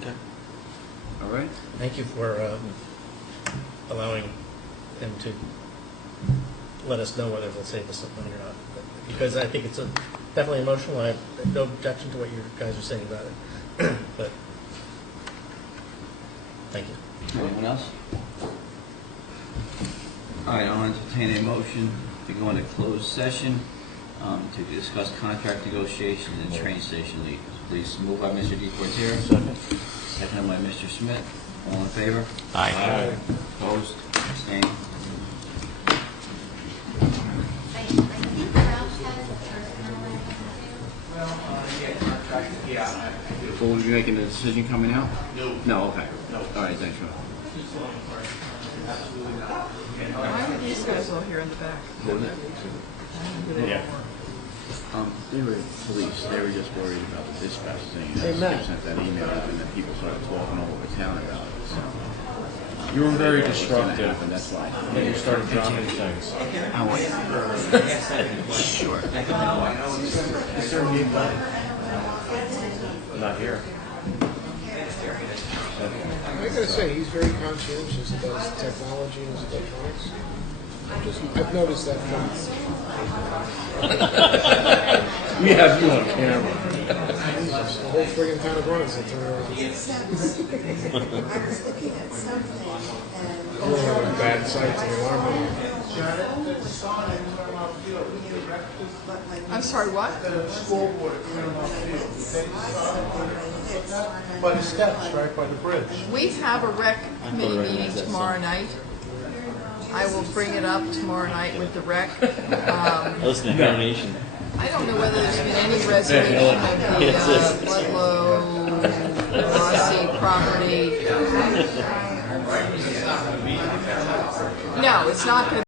Okay. All right. Thank you for allowing them to let us know whether they'll save us some money or not. Because I think it's definitely emotional. I have no objection to what you guys are saying about it. But thank you. Anyone else? All right, I'll entertain a motion to go into closed session to discuss contract negotiations and train station leases. Please, moved by Mr. DePorter. Second. Seconded by Mr. Smith. All in favor? Aye. Opposed? Abstained? I think Ralph has a personnel item too. Well, yeah, contract, yeah. So will you be making the decision coming out? No. No, okay. No. All right, thanks, Rob. Why were these guys all here in the back? Yeah. They were police. They were just worried about the dispatch thing. Hey, Matt. They sent that email out, and then people started talking all over town about it. So You were very it's gonna disruptive. happen, that's why. Then you started dropping things. Oh, wait. Sure. Not here. I gotta say, he's very conscientious about technology and his electronics. I've noticed that from We have you on camera. Jesus, the whole friggin' town of Lawrence will turn around. Oh, bad sights and alarm. I'm sorry, what? By the steps, right, by the bridge. We have a rec committee meeting tomorrow night. I will bring it up tomorrow night with the rec. Listen to Hair Nation. I don't know whether there's been any resolution of the Ludlow Rossi property. No, it's not going to